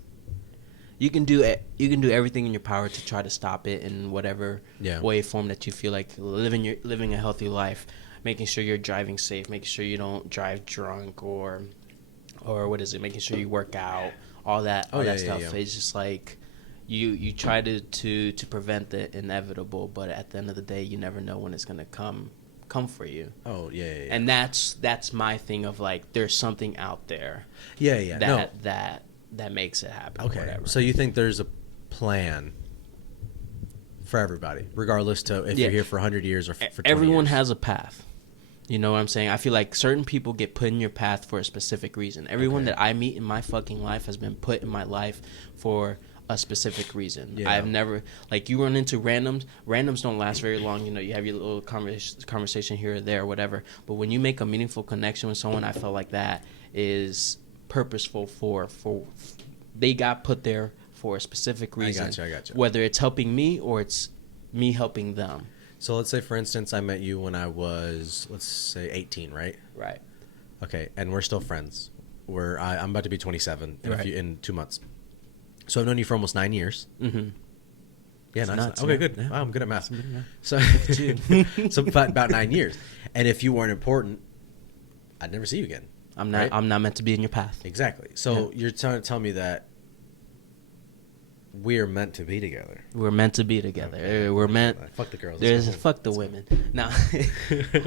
you can do everything in your power to try to stop it in whatever way, form that you feel like, living a healthy life, making sure you're driving safe, making sure you don't drive drunk, or what is it? Making sure you work out, all that stuff. Yeah. It's just like, you try to prevent the inevitable, but at the end of the day, you never know when it's gonna come come for you. Oh, yeah. And that's my thing of like, there's something out there. Yeah. That makes it happen. Okay. Or whatever. So you think there's a plan for everybody, regardless to if you're here for 100 years or for 20 everyone years. has a path. You know what I'm saying? I feel like certain people get put in your path for a specific reason. Everyone that I meet in my fucking life has been put in my life for a specific reason. Yeah. I've never, like, you run into randoms. Randoms don't last very long. You know, you have your little conversation here or there or whatever. But when you make a meaningful connection with someone, I feel like that is purposeful for they got put there for a specific reason. I got you. Whether it's helping me or it's me helping them. So let's say, for instance, I met you when I was, let's say, 18, right? Right. Okay, and we're still friends. I'm about to be 27 in 2 months. So I've known you for almost 9 years. Mm-hmm. Yeah, It's nice. nuts, Okay, yeah. good. Yeah. Wow, I'm good at math. Yeah. So, so about 9 years. And if you weren't important, I'd never see you again. I'm not. Right? I'm not meant to be in your path. Exactly. So you're trying to tell me that we're meant to be together. We're meant to be together. Okay. We're meant. Fuck the girls. There's Let's go. fuck the women. Nah.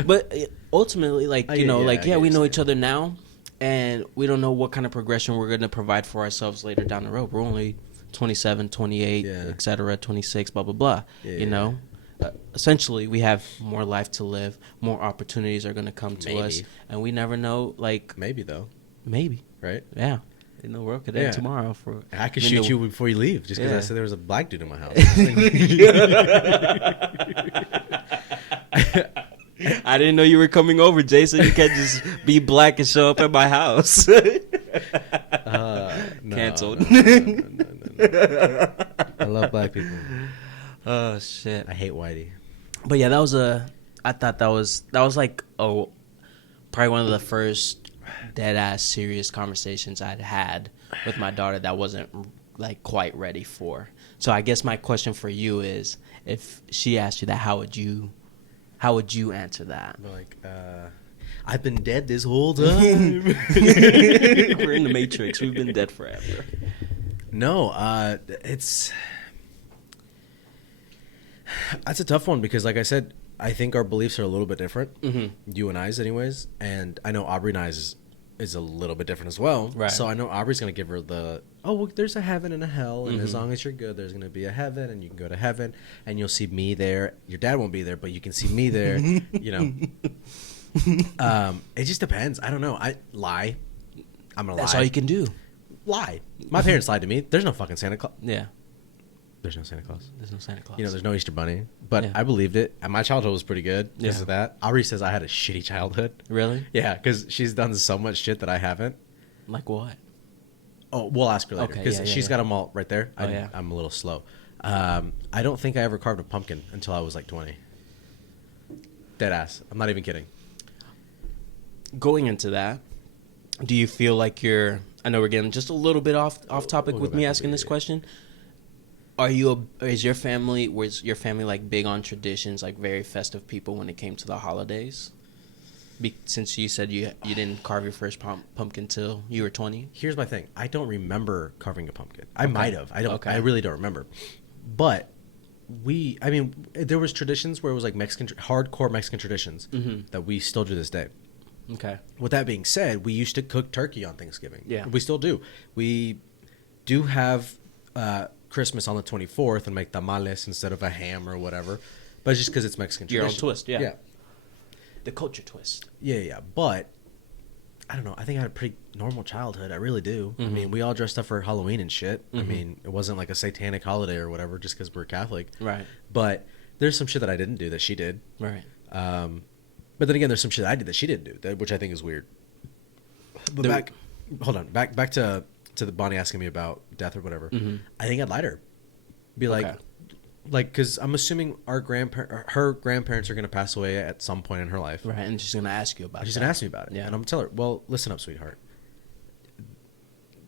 But ultimately, like, you know, I like, get yeah, what we you're know saying. each other now, and we don't know what kind of progression we're gonna provide for ourselves later down the road. We're only 27, 28, etc., 26, blah blah blah. Yeah, you know. Essentially, we have more life to live. More opportunities are gonna come to us, and we never know. Like, Maybe though, maybe, right? yeah. In the world could end tomorrow. For I could shoot you before you leave, just because I said there was a black dude in my house. I didn't know you were coming over, Jason. You can't just be black and show up at my house. Canceled. No. I love black people. Oh shit! I hate whitey. But yeah, I thought that was like probably one of the first dead ass serious conversations I'd had with my daughter that wasn't like quite ready for. So I guess my question for you is, if she asked you that, how would you answer that? Like, I've been dead this whole time. We're in the Matrix. We've been dead forever. No, that's a tough one because, like I said, I think our beliefs are a little bit different. Mm-hmm. You and I's, anyways, and I know Aubrey and I's is a little bit different as well. Right. So I know Aubrey's gonna give her well, there's a heaven and a hell, and as Mm-hmm. long as you're good, there's gonna be a heaven, and you can go to heaven, and you'll see me there. Your dad won't be there, but you can see me there. You know. It just depends. I don't know. I lie. I'm gonna lie. That's all you can do. Lie. My parents lied to me. There's no fucking Santa Claus. Yeah. There's no Santa Claus. There's no Santa Claus. You know, there's no Easter Bunny. But Yeah. I believed it. And my childhood was pretty good because Yeah. of that. Aubrey says I had a shitty childhood. Really? Yeah, because she's done so much shit that I haven't. Like what? Oh, we'll ask her later. Okay, Because yeah, she's yeah. got them all right there. Oh, yeah. I'm a little slow. I don't think I ever carved a pumpkin until I was like 20. Dead ass. I'm not even kidding. Going into that, do you feel like I know we're getting just a little bit off topic We'll with go me back asking over this here. question. Was your family like big on traditions, like very festive people when it came to the holidays? Since you said you didn't carve your first pumpkin till you were 20. Here's my thing. I don't remember carving a pumpkin. I might have. I don't. Okay. I really don't remember. But there was traditions where it was like hardcore Mexican traditions Mm-hmm. that we still do to this day. Okay. With that being said, we used to cook turkey on Thanksgiving. Yeah. We still do. We do have Christmas on the 24th and make tamales instead of a ham or whatever. But it's just because it's Mexican Your own tradition. twist, yeah. Yeah. The culture twist. Yeah. But I don't know. I think I had a pretty normal childhood. I really do. I Mhm. mean, we all dressed up for Halloween and shit. I Mhm. mean, it wasn't like a satanic holiday or whatever just because we're Catholic. Right. But there's some shit that I didn't do that she did. Right. But then again, there's some shit I did that she didn't do, which I think is weird. But back to the Bonnie asking me about death or whatever. Mhm. I think I'd lie to her. Be like, Okay. because I'm assuming her grandparents are gonna pass away at some point in her life. Right. And she's gonna ask you about. She's that. gonna ask me about it, Yeah. and I'm gonna tell her, well, listen up, sweetheart.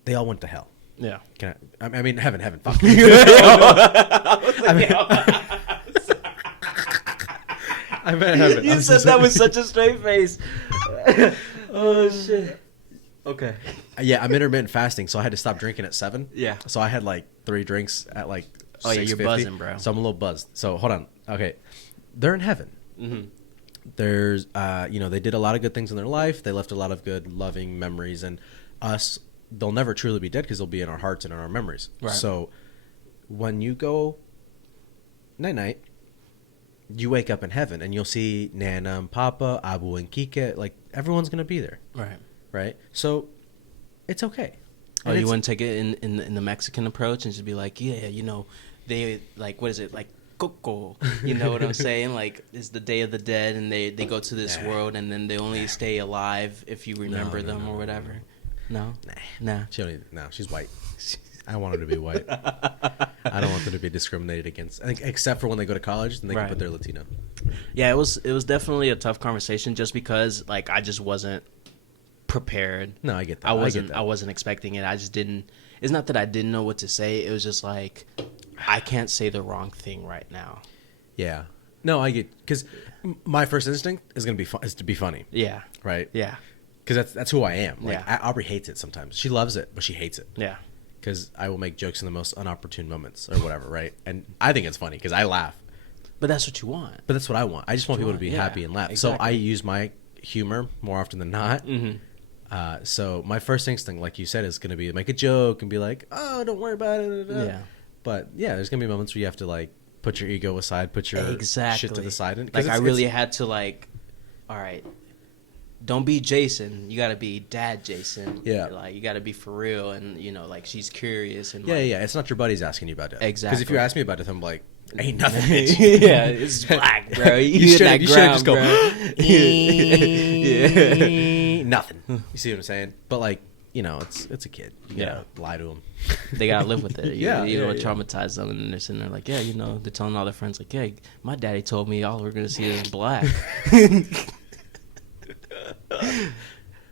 They all went to hell. Yeah. I mean, heaven. Fuck. I meant heaven. You I'm so said that sorry. with such a straight face. Oh shit. Okay. Yeah, I'm intermittent fasting, so I had to stop drinking at 7. Yeah. So I had like 3 drinks at like Oh, yeah, you're 6:50. buzzing, bro. So I'm a little buzzed. So hold on. Okay. They're in heaven. Mm-hmm. There's they did a lot of good things in their life. They left a lot of good loving memories, and us, they'll never truly be dead because they'll be in our hearts and in our memories. Right. So when you go night night, you wake up in heaven and you'll see Nana and Papa, Abu and Kike, like everyone's gonna be there. Right. Right? So it's okay. Oh, you wouldn't take it in the Mexican approach and just be like, yeah, you know, they like, what is it, like Coco? You know what I'm saying? Like, it's the Day of the Dead, and they go to this world, and then they only stay alive if you remember them or whatever. No, nah. She's white. I want her to be white. I don't want them to be discriminated against, except for when they go to college, then they can put their Latino. Yeah, it was definitely a tough conversation, just because like I just wasn't prepared. No, I get that. I wasn't expecting it. I just didn't. It's not that I didn't know what to say. It was just like I can't say the wrong thing right now. Yeah. No, I get, because my first instinct is gonna be is to be funny. Yeah. Right. Yeah. Because that's who I am. Like, yeah. Aubrey hates it sometimes. She loves it, but she hates it. Yeah. Because I will make jokes in the most unopportune moments or whatever, right? And I think it's funny because I laugh. But that's what you want. But that's what I want. I just want people to be happy and laugh. Exactly. So I use my humor more often than not. Mm-hmm. So my first instinct, like you said, is going to be make a joke and be like, "Oh, don't worry about it." Yeah. But yeah, there's going to be moments where you have to like put your ego aside, put your shit to the side. And, like I really had to like, all right, don't be Jason. You got to be Dad Jason. Yeah. Like, you got to be for real. And, you know, like, she's curious. And yeah, like, yeah. It's not your buddies asking you about it. Exactly. Because if you ask me about it, I'm like, ain't nothing. Yeah, it's black, bro. You should just go, yeah. Nothing. You see what I'm saying? But, like, you know, it's a kid. You gotta lie to them. They gotta live with it. You don't yeah. traumatize them, and they're sitting there like, yeah, you know, they're telling all their friends like, yeah, my daddy told me all we're gonna see is black.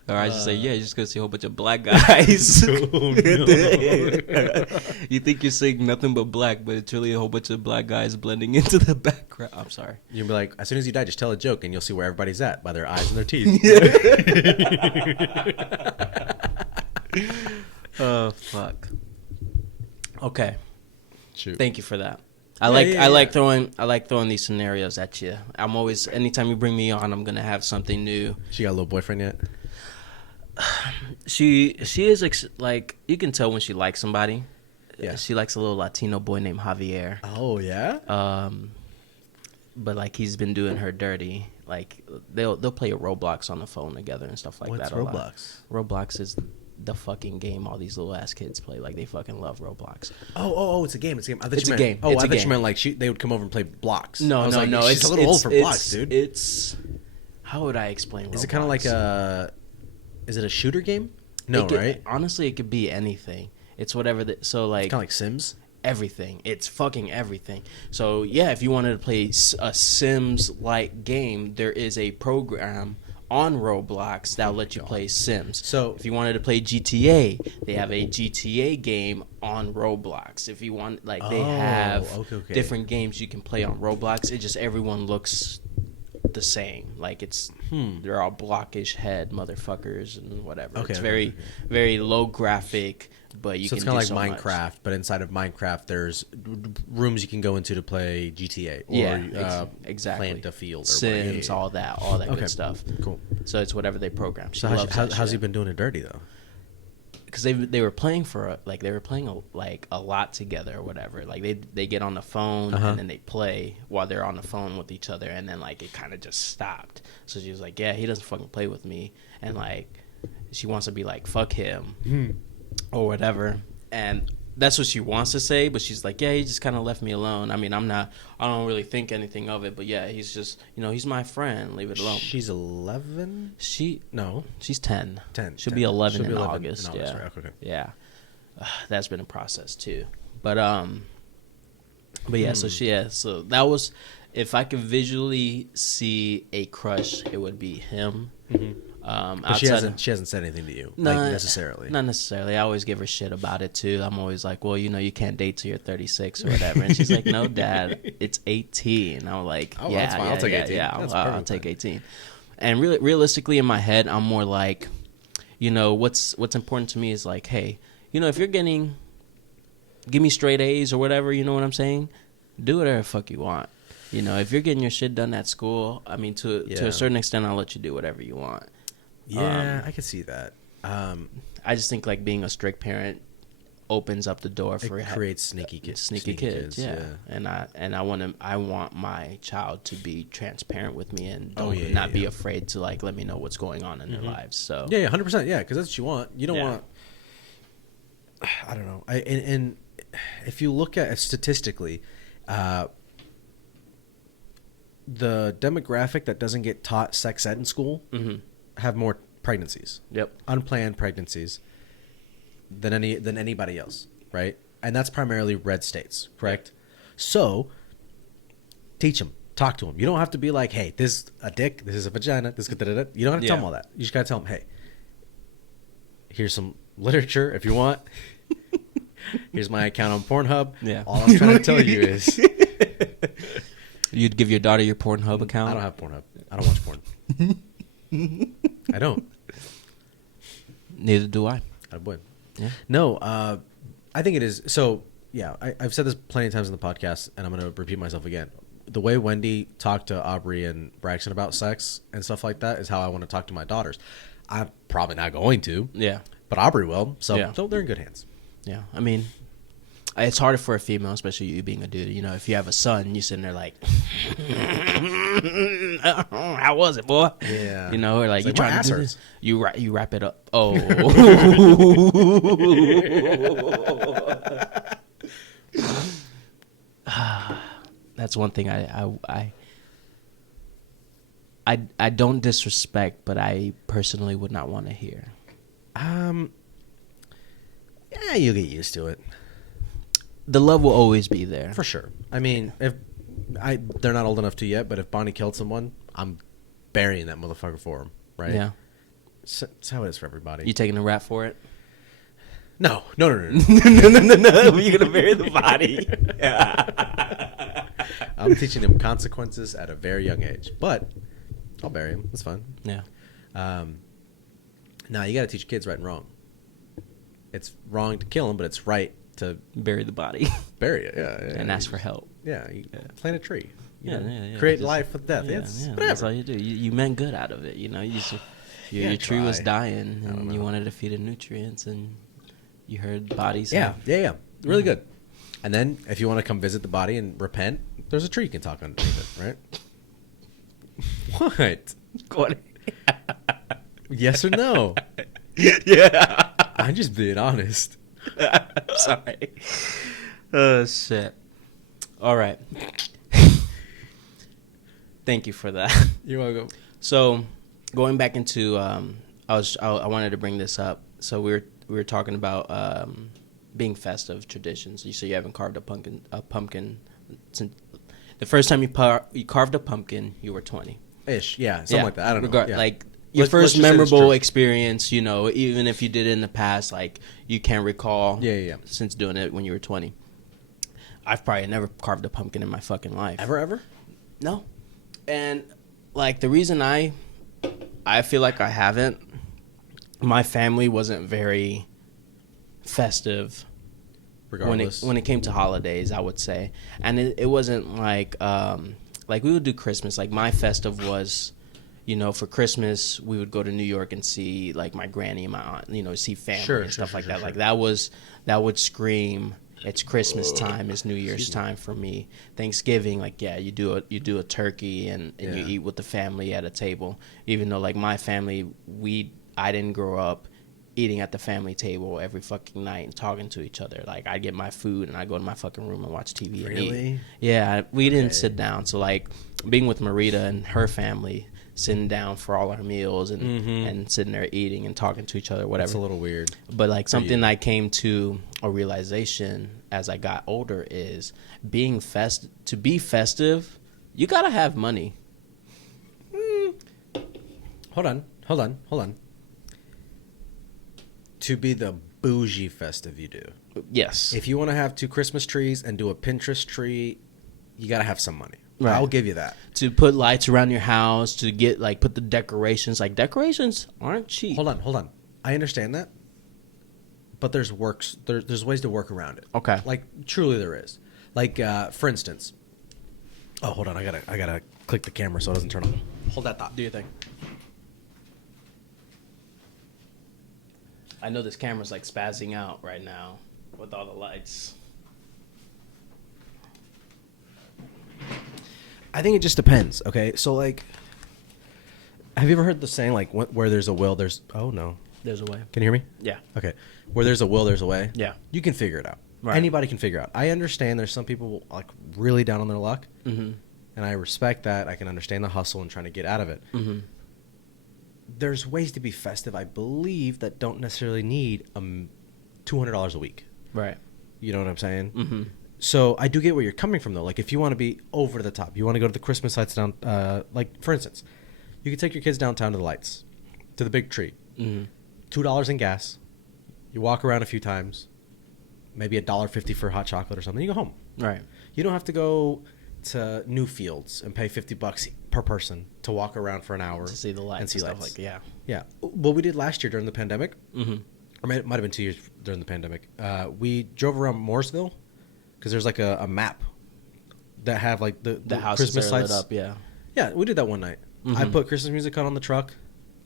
Or I just say, yeah, you're just gonna see a whole bunch of black guys. Oh, no. You think you're seeing nothing but black, but it's really a whole bunch of black guys blending into the background. I'm sorry. You'll be like, as soon as you die, just tell a joke, and you'll see where everybody's at by their eyes and their teeth. Oh fuck. Okay. Shoot. Thank you for that. I like throwing these scenarios at you. I'm always, anytime you bring me on, I'm gonna have something new. She got a little boyfriend yet? She is like, you can tell when she likes somebody. Yeah. She likes a little Latino boy named Javier. Oh yeah. But like he's been doing her dirty. Like they'll play a Roblox on the phone together and stuff like What's that. Roblox? Roblox is the fucking game all these little ass kids play. Like, they fucking love Roblox. Oh, it's a game. It's a game. I thought it's you a meant, game. Oh, it's I a thought game. you meant like they would come over and play blocks. No. She's a little old for blocks, dude. It's how would I explain Roblox? Is it kind of like is it a shooter game? No, right? Honestly, it could be anything. It's whatever. So like, it's kind of like Sims. Everything. It's fucking everything. So yeah, if you wanted to play a Sims-like game, there is a program on Roblox that'll let you play Sims. So if you wanted to play GTA, they have a GTA game on Roblox. If you want, like, they have different games you can play on Roblox. It just, everyone looks the same. Like, it's they're all blockish head motherfuckers and whatever. It's very low graphic, but you can do so much. It's kind of like Minecraft, but inside of Minecraft there's rooms you can go into to play GTA or exactly. plant a field or Sims, all that good stuff. Cool. So it's whatever they program. So how's he been doing it dirty though? Because they were playing a lot together or whatever. Like they get on the phone and then they play while they're on the phone with each other, and then like it kind of just stopped. So she was like, yeah, he doesn't fucking play with me, and like she wants to be like, fuck him or whatever, and that's what she wants to say, but she's like, yeah, he just kind of left me alone. I mean, I don't really think anything of it, but yeah, he's just, he's my friend. Leave it alone. She's 11? She's 10. 10. She'll be 11 in 11 August. In August, yeah. right? Okay. Yeah. That's been a process too. But yeah, so that was, if I could visually see a crush, it would be him. Mm-hmm. But she hasn't said anything to you, necessarily. Not necessarily. I always give her shit about it too. I'm always like, well, you can't date till you're 36 or whatever. And she's like, no, Dad, it's 18. And I'm like, oh, yeah, I'll take 18. Yeah, I'll take 18. And realistically, in my head, I'm more like, what's important to me is like, hey, if you're give me straight A's or whatever, you know what I'm saying? Do whatever the fuck you want. If you're getting your shit done at school, I mean, to a certain extent, I'll let you do whatever you want. Yeah, I can see that. I just think like being a strict parent opens up the door for creates sneaky kids. Yeah. And I want my child to be transparent with me and not be afraid to like let me know what's going on in their lives. So 100%. Yeah, because that's what you want. You don't want. I don't know. And if you look at it statistically, the demographic that doesn't get taught sex ed in school have more pregnancies. Yep. Unplanned pregnancies than anybody else, right? And that's primarily red states, correct? So teach them, talk to them. You don't have to be like, hey, this is a dick, this is a vagina, this is da-da-da. You don't have to tell them all that. You just gotta tell them, hey, here's some literature if you want. Here's my account on Pornhub. Yeah. All I'm trying to tell you is You'd give your daughter your Pornhub account? I don't have Pornhub. I don't watch porn. I don't. Neither do I. I would. Yeah. No, I think it is. So, yeah, I've said this plenty of times in the podcast, and I'm going to repeat myself again. The way Wendy talked to Aubrey and Braxton about sex and stuff like that is how I want to talk to my daughters. I'm probably not going to. Yeah. But Aubrey will. So, Yeah. so they're in good hands. Yeah. I mean, it's harder for a female, especially you being a dude. You know, if you have a son, you're sitting there like, how was it, boy? Yeah. You know, or like, It's you like, my trying ass to do hurts. this. You wrap it up. Oh. That's one thing I don't disrespect, but I personally would not want to hear. Yeah, you get used to it. The love will always be there. For sure. I mean, they're not old enough to yet, but if Bonnie killed someone, I'm burying that motherfucker for him, right? Yeah. It's how it is for everybody. You taking a rap for it? No. No. You're gonna bury the body. I'm teaching him consequences at a very young age, but I'll bury him. That's fine. Yeah. Now you got to teach kids right and wrong. It's wrong to kill him, but it's right to Bury the body bury it. Yeah, and ask for help. Yeah, plant a tree. You know, Yeah. create Just- life with death. Yeah, It's yeah, whatever. that's all you do. You meant good out of it. You know, your tree was try. dying, I don't and you know. wanted to feed it nutrients, and you heard bodies. Yeah. Really good. And then if you want to come visit the body and repent, there's a tree you can talk underneath it, right? What? Yes or no? Yeah. I'm just being honest. Sorry. Oh shit. All right. Thank you for that. You're welcome. So, going back into, I wanted to bring this up. So we were talking about being festive traditions. So you haven't carved a pumpkin since the first time you carved a pumpkin. You were 20. Ish, yeah, something like that. I don't know. Yeah. Like your Let's first just say it's memorable true. experience. You know, even if you did it in the past, like you can't recall. Yeah. Since doing it when you were 20. I've probably never carved a pumpkin in my fucking life. Ever? No. And like the reason I feel like I haven't, my family wasn't very festive Regardless. when it came to holidays, I would say. And it wasn't like we would do Christmas. Like my festive was, you know, for Christmas we would go to New York and see like my granny and my aunt, you know, see family and stuff like that. Like that would scream, it's Christmas time, it's New Year's time for me. Thanksgiving, like you do a turkey and you eat with the family at a table. Even though like my family, I didn't grow up eating at the family table every fucking night and talking to each other. Like I'd get my food and I'd go to my fucking room and watch TV and eat. Yeah, we didn't sit down. So like being with Marita and her family, sitting down for all our meals and sitting there eating and talking to each other, whatever. It's a little weird. But like something I came to a realization as I got older is to be festive, you gotta have money. Hold on. To be the bougie festive you do. Yes. If you want to have 2 Christmas trees and do a Pinterest tree, you got to have some money. Right. I'll give you that. To put lights around your house, to get like put the decorations. Like decorations aren't cheap. Hold on. I understand that. But there's ways to work around it. Okay. Like truly there is. Like for instance. Oh, hold on. I got to click the camera so it doesn't turn on. Hold that thought. Do your thing. I know this camera's like spazzing out right now with all the lights. I think it just depends. Okay, so like, have you ever heard the saying like, where there's a will, there's There's a way. Can you hear me? Yeah. Okay. Where there's a will, there's a way. Yeah. You can figure it out. Right. Anybody can figure it out. I understand there's some people like really down on their luck, Mm-hmm. and I respect that. I can understand the hustle and trying to get out of it. Mm-hmm. There's ways to be festive, I believe, that don't necessarily need $200 a week. Right. You know what I'm saying? Mm-hmm. So I do get where you're coming from, though. Like, if you want to be over the top, you want to go to the Christmas lights down. Like, for instance, you could take your kids downtown to the lights, to the big tree. Mm-hmm. $2 in gas. You walk around a few times. Maybe $1.50 for hot chocolate or something. You go home. Right. You don't have to go to Newfields and pay $50 per person to walk around for an hour To see the lights and see stuff lights. like Yeah. What we did last year during the pandemic, Mm-hmm. or it might have been 2 years during the pandemic. We drove around Mooresville because there's like a map that have like the houses Christmas are lights. lit up. Yeah. Yeah, we did that one night. Mhm. I put Christmas music on the truck,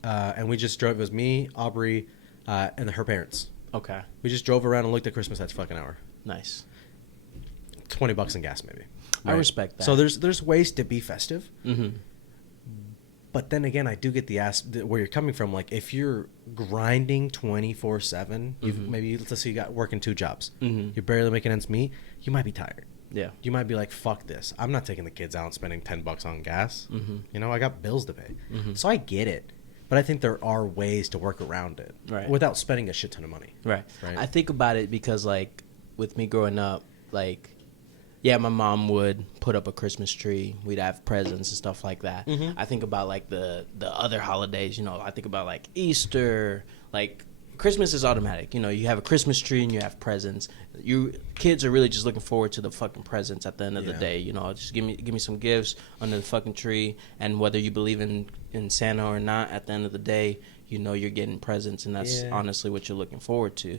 and we just drove. It was me, Aubrey, and her parents. Okay. We just drove around and looked at Christmas lights for like an hour. Nice. $20 in gas, maybe. I respect that. So there's ways to be festive, Mm-hmm. but then again, I do get where you're coming from. Like if you're grinding 24/7, maybe let's say you got working 2 jobs, Mm-hmm. you're barely making ends meet. You might be tired. Yeah. You might be like, "Fuck this! I'm not taking the kids out and spending $10 on gas. Mm-hmm. You know, I got bills to pay." Mhm. So I get it, but I think there are ways to work around it Right. without spending a shit ton of money. Right. Right. I think about it because, like, with me growing up, like, yeah, my mom would put up a Christmas tree. We'd have presents and stuff like that. Mhm. I think about, like, the other holidays, you know, I think about, like, Easter. Like, Christmas is automatic. You know, you have a Christmas tree and you have presents. You kids are really just looking forward to the fucking presents at the end of the Yeah. day. You know, just give me some gifts under the fucking tree. And whether you believe in Santa or not, at the end of the day, you know you're getting presents, and that's Yeah. honestly what you're looking forward to.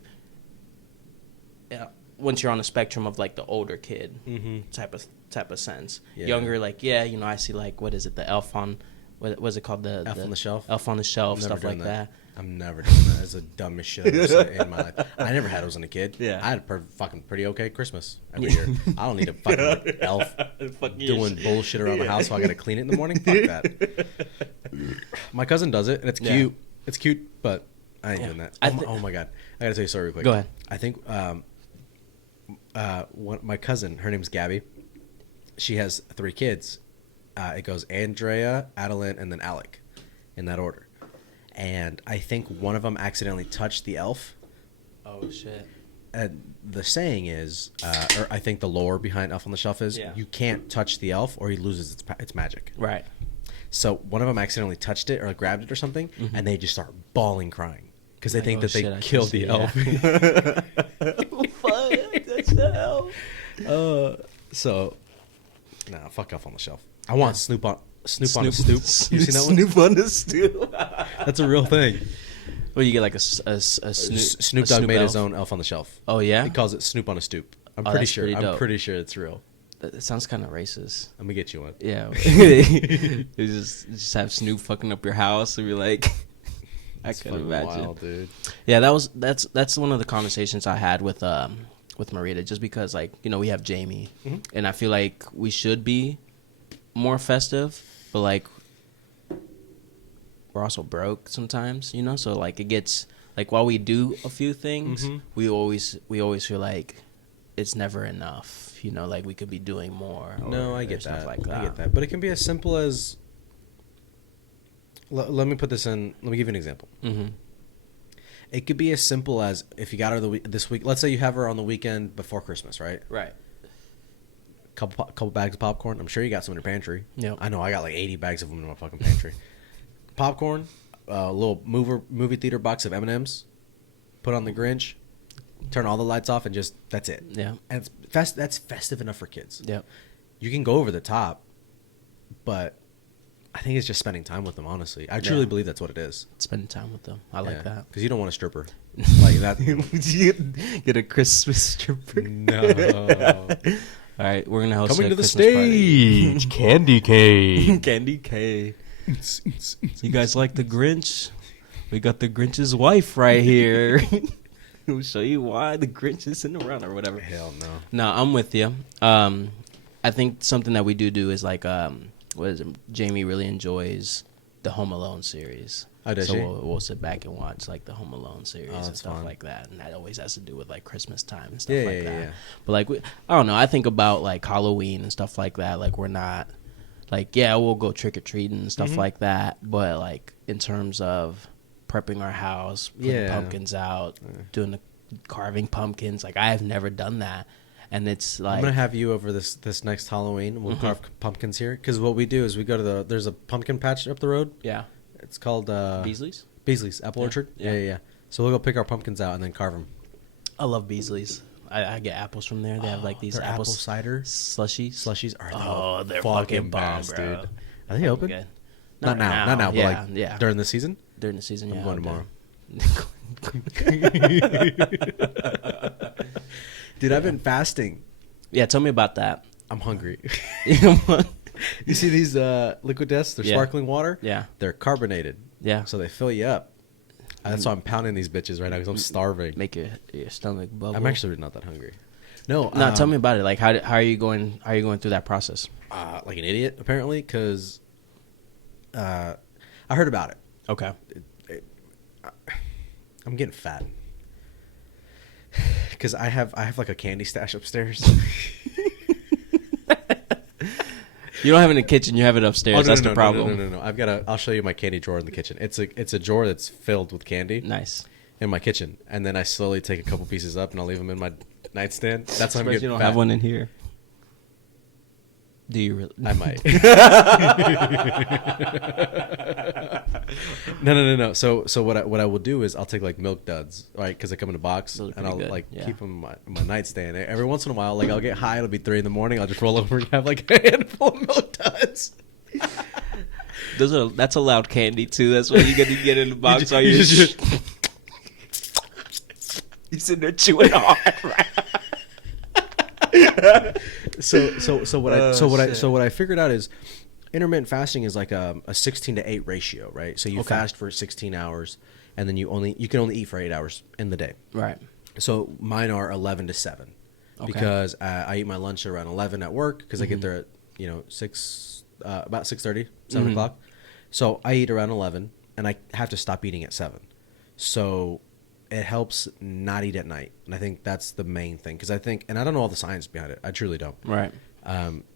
Yeah, once you're on the spectrum of like the older kid Mm-hmm. type of sense. Yeah. Younger, like, yeah, you know, I see like, what is it, the elf on, what was it called, the Elf on the Shelf? elf on the shelf, I've never stuff done like that. I'm never doing that. It's the dumbest shit I've ever seen in my life. I never had those when a kid. Yeah. I had a fucking pretty okay Christmas every year. I don't need a fucking elf Fuck doing yes. bullshit around the house so I gotta clean it in the morning. Fuck that. My cousin does it, and it's Yeah. cute. It's cute, but I ain't Yeah. doing that. I Oh my god. I gotta tell you a story real quick. Go ahead. I think my cousin, her name's Gabby. She has 3 kids. It goes Andrea, Adeline, and then Alec, in that order. And I think one of them accidentally touched the elf. Oh shit. And the saying is, or I think the lore behind Elf on the Shelf is, Yeah. you can't touch the elf or he loses its magic. Right. So one of them accidentally touched it or grabbed it or something, and they just start bawling, crying because they Like, think oh, that they shit, I killed see, the yeah. elf. Fuck, that's the elf. So, nah, fuck Elf on the Shelf. I want Snoop on a stoop. You seen that one? Snoop on the stoop. That's a real thing. Well, you get like a Snoop. Snoop a Dogg made his elf? own Elf on the Shelf. Oh yeah. He calls it Snoop on a stoop. I'm Oh, pretty that's sure. pretty I'm dope. pretty sure it's real. That sounds kind of racist. Let me get you one. Yeah. You just have Snoop fucking up your house and be like, I It's can fucking imagine. wild, dude. Yeah, that's one of the conversations I had with Marita, just because, like, you know, we have Jamie, Mhm. and I feel like we should be more festive, but like we're also broke sometimes, you know. So like it gets like while we do a few things, Mhm. we always feel like it's never enough, you know. Like we could be doing more. No, or I get stuff that. Like that. I get that. But it can be as simple as. Let me put this in. Let me give you an example. Mm-hmm. It could be as simple as if you got her this week. Let's say you have her on the weekend before Christmas, right? Right. Couple bags of popcorn. I'm sure you got some in your pantry. Yep. I know I got like 80 bags of them in my fucking pantry. Popcorn, a little movie theater box of M&Ms. Put on the Grinch. Turn all the lights off and just that's it. Yeah. And that's festive enough for kids. Yep. You can go over the top, but I think it's just spending time with them. Honestly, I truly Yeah. believe that's what it is. Spending time with them. I like that. Because you don't want a stripper like that. Get a Christmas stripper. No. All right, we're gonna host Coming a to the Christmas party. stage, Candy Cane. Candy K. You guys like the Grinch? We got the Grinch's wife right here. We'll show you why the Grinch isn't around or whatever. Hell no. No, I'm with you. I think something that we do is like, what is it? Jamie really enjoys the Home Alone series. Oh, does so she? we'll sit back and watch like the Home Alone series and that's stuff fun. like that, and that always has to do with like Christmas time and stuff Yeah, like yeah, that. yeah. But like I don't know, I think about like Halloween and stuff like that. Like we're not like we'll go trick or treating and stuff like that, but like in terms of prepping our house, putting pumpkins out, doing the carving pumpkins, like I have never done that. And it's like I'm gonna have you over this next Halloween. We'll carve pumpkins here because what we do is we go to there's a pumpkin patch up the road. Yeah, it's called Beasley's. Beasley's Apple Orchard. Yeah. So we'll go pick our pumpkins out and then carve them. I love Beasley's. I get apples from there. They have like these apple cider slushies. Are they're fucking bomb, best, bro. dude. Are they open? Good. Not now, but like during the season. During the season, I'm going tomorrow. Dude, I've been fasting. Yeah, tell me about that. I'm hungry. You see these liquid deaths? They're sparkling water. Yeah, they're carbonated. Yeah, so they fill you up. That's why I'm pounding these bitches right now because I'm starving. Make your stomach bubble. I'm actually not that hungry. No, tell me about it. Like, how are you going? How are you going through that process? Like an idiot, apparently, because I heard about it. Okay. I'm getting fat because I have like a candy stash upstairs. You don't have it in the kitchen. You have it upstairs. That's the problem. No. I'll show you my candy drawer in the kitchen. It's a drawer that's filled with candy. Nice. In my kitchen, and then I slowly take a couple pieces up and I'll leave them in my nightstand. That's how I'm getting you don't fat. have one in here. Do you really? I might. No. So what I will do is I'll take like Milk Duds, right? Because they come in a box, and I'll keep them in my nightstand. Every once in a while, like I'll get high. It'll be 3 a.m. I'll just roll over and have like a handful of Milk Duds. That's allowed candy too. That's what you get in the box. You're sitting there chewing hard. So what I figured out is intermittent fasting is like a 16-to-8 ratio, right? So you fast for 16 hours, and then you can only eat for 8 hours in the day. Right. So mine are 11 to 7 because I eat my lunch around 11 at work because I get there at about 6:30, 7 o'clock. So I eat around 11, and I have to stop eating at 7. So it helps not eat at night, and I think that's the main thing. Because I think, and I don't know all the science behind it. I truly don't. Right.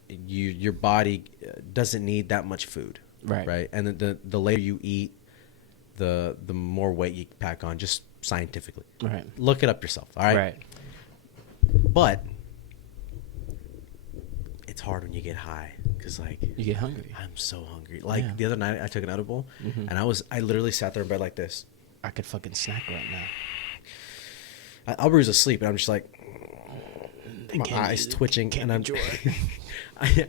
Your body doesn't need that much food. Right. And the later you eat, the more weight you pack on, just scientifically. Right. Look it up yourself. All right. Right. But it's hard when you get high because like you get hungry. I'm so hungry. Like the other night, I took an edible, and I literally sat there in bed like this. I could fucking snack right now. Aubrey's asleep, and I'm just like, my eyes twitching, and I'm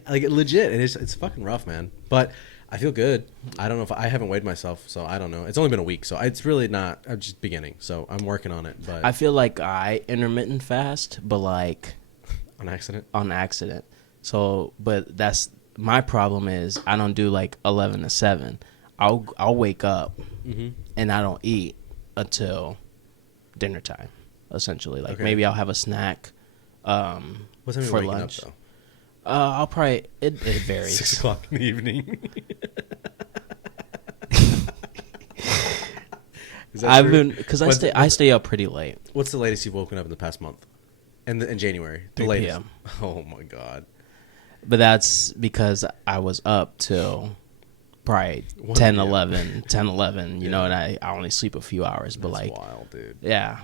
like legit. And it's fucking rough, man. But I feel good. I don't know if I haven't weighed myself, so I don't know. It's only been a week, so it's really not. I'm just beginning, so I'm working on it. But I feel like I intermittent fast, but like on accident. On accident. So, but that's my problem is I don't do like 11 to 7. I'll wake up and I don't eat until dinner time. Essentially, like maybe I'll have a snack what time for are you waking lunch. up, though? I'll probably it varies. 6 o'clock in the evening. I've been because I stay up pretty late. What's the latest you've woken up in the past month? In January, the 3 latest. p.m. Oh my god! But that's because I was up till probably 10, 11, you know, and I only sleep a few hours. But that's like, wild, dude. Yeah.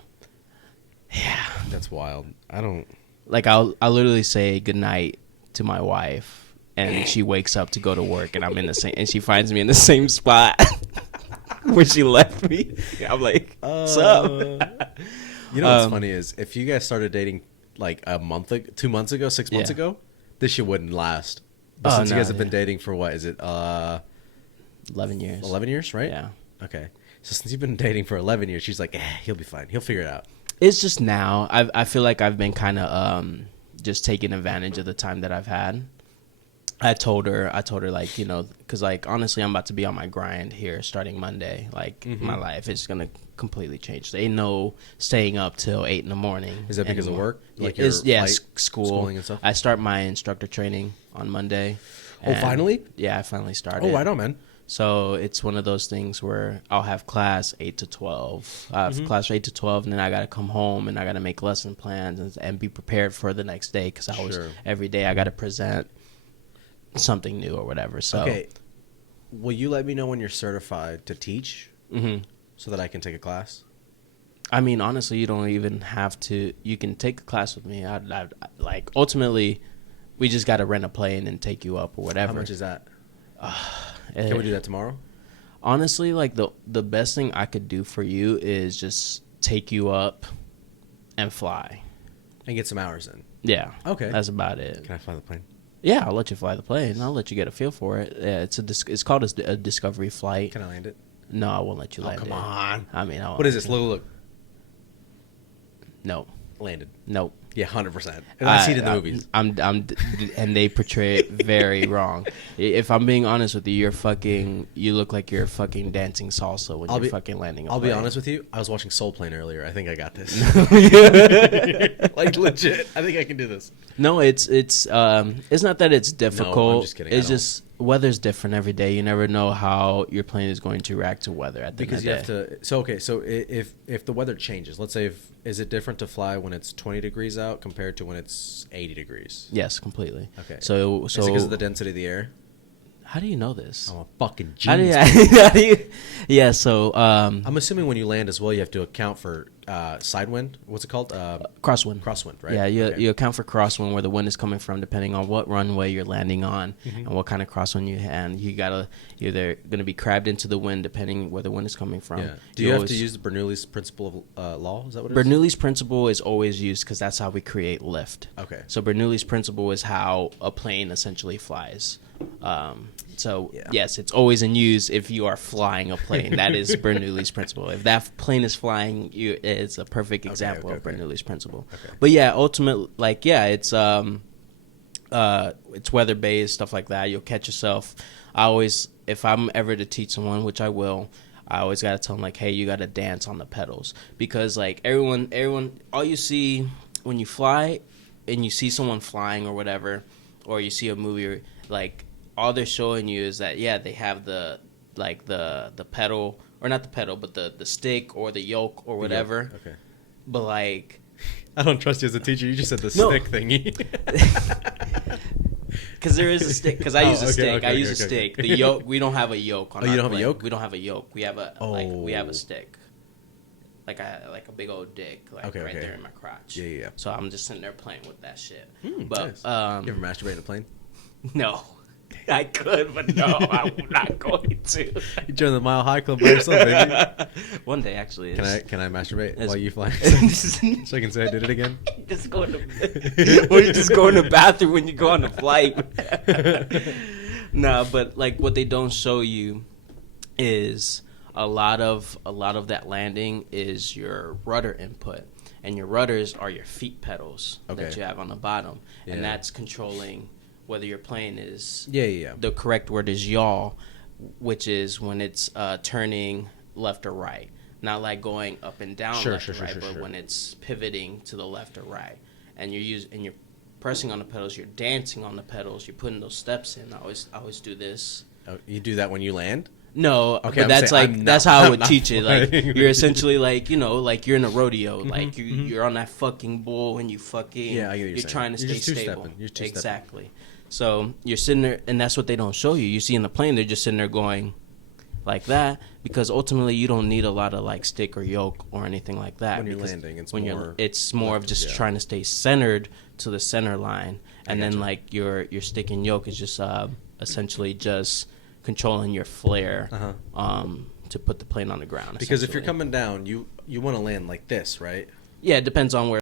That's wild. I don't like. I'll literally say goodnight to my wife, and she wakes up to go to work, and I'm in the same, and she finds me in the same spot where she left me. I'm like, what's up? You know what's funny is if you guys started dating like a month, 2 months ago, 6 months ago, this shit wouldn't last. But since you guys have been dating for what is it? 11 years. 11 years, right? Yeah. Okay. So since you've been dating for 11 years, she's like, he'll be fine. He'll figure it out. It's just now. I feel like I've been kind of just taking advantage of the time that I've had. I told her like, you know, because like honestly, I'm about to be on my grind here starting Monday. Like my life is gonna completely change. They know staying up till 8 a.m. Is that because of work? Like schooling and stuff. I start my instructor training on Monday. Oh, finally? Yeah, I finally started. Oh, right on, man. So it's one of those things where I'll have class 8 to 12. I have class 8 to 12, and then I got to come home and I got to make lesson plans and be prepared for the next day because every day I got to present something new or whatever. So, okay, will you let me know when you're certified to teach so that I can take a class? I mean, honestly, you don't even have to. You can take a class with me. Like, ultimately, we just got to rent a plane and take you up or whatever. How much is that? Can we do that tomorrow? Honestly, like the best thing I could do for you is just take you up and fly. And get some hours in. Yeah. Okay. That's about it. Can I fly the plane? Yeah, I'll let you fly the plane. I'll let you get a feel for it. Yeah, it's called a discovery flight. Can I land it? No, I won't let you land it. Oh, come on. I mean, what is this? Look. No. Landed. Nope. Yeah, 100%. And I see it in the movies. And they portray it very wrong. If I'm being honest with you, you look like you're fucking dancing salsa when you're fucking landing a plane. I'll be honest with you. I was watching Soul Plane earlier. I think I got this. Like, legit. I think I can do this. No, it's not that it's difficult. No, I'm just kidding. It's just weather's different every day. You never know how your plane is going to react to weather at the end of the day. Because you have to. So okay. So if the weather changes, let's say, is it different to fly when it's 20 degrees out compared to when it's 80 degrees? Yes, completely. Okay. So is it because of the density of the air? How do you know this? I'm a fucking genius. How do you, yeah. So I'm assuming when you land as well, you have to account for side wind. What's it called? Crosswind. Crosswind, right? Yeah, you account for crosswind, where the wind is coming from, depending on what runway you're landing on and what kind of crosswind you have. You're either going to be crabbed into the wind, depending where the wind is coming from. Yeah. Do you have to use the Bernoulli's principle of law? Is that what it is? Bernoulli's principle is always used because that's how we create lift. Okay. So Bernoulli's principle is how a plane essentially flies. Yes, it's always in use if you are flying a plane. That is Bernoulli's principle. If that plane is flying, it's a perfect example of Bernoulli's principle. Okay. But yeah, ultimately, it's weather based, stuff like that. You'll catch yourself. If I'm ever to teach someone, which I will, I always gotta tell them like, hey, you gotta dance on the pedals, because like everyone, all you see when you fly, and you see someone flying or whatever, or you see a movie, like, all they're showing you is that, yeah, they have the pedal, or not the pedal, but the stick or the yoke or whatever. Yoke. Okay. But like, I don't trust you as a teacher. You just said the stick thingy. Because there is a stick. Because I use a stick. Okay, I use a stick. The yoke. We don't have a yoke on. Oh, you don't have a yoke? We don't have a yoke. We have a we have a stick. Like a big old dick, there in my crotch. Yeah. So I'm just sitting there playing with that shit. But nice. You ever masturbate in a plane? No. I could, but no, I'm not going to. You join the Mile High Club by yourself, baby. One day, actually. Can I masturbate while you fly? So I can say I did it again? Just go in you just go in the bathroom when you go on the flight. Nah, but like what they don't show you is a lot of that landing is your rudder input. And your rudders are your feet pedals that you have on the bottom. Yeah. And that's controlling whether your plane is the correct word is yaw, which is when it's turning left or right, not like going up and down left or right, but when it's pivoting to the left or right, and you're pressing on the pedals, you're dancing on the pedals, you're putting those steps in. I always do this. Oh, you do that when you land? No, okay, but that's how I would teach it. Like, you're essentially like, like you're in a rodeo, like you're on that fucking bull and you fucking you're trying to stay stable. You're two exactly. So you're sitting there, and that's what they don't show you. You see in the plane, they're just sitting there going like that, because ultimately you don't need a lot of like stick or yoke or anything like that. When you're landing, it's more of just trying to stay centered to the center line, and then like your stick and yoke is just essentially just controlling your flare to put the plane on the ground. Because if you're coming down, you want to land like this, right? Yeah, it depends on where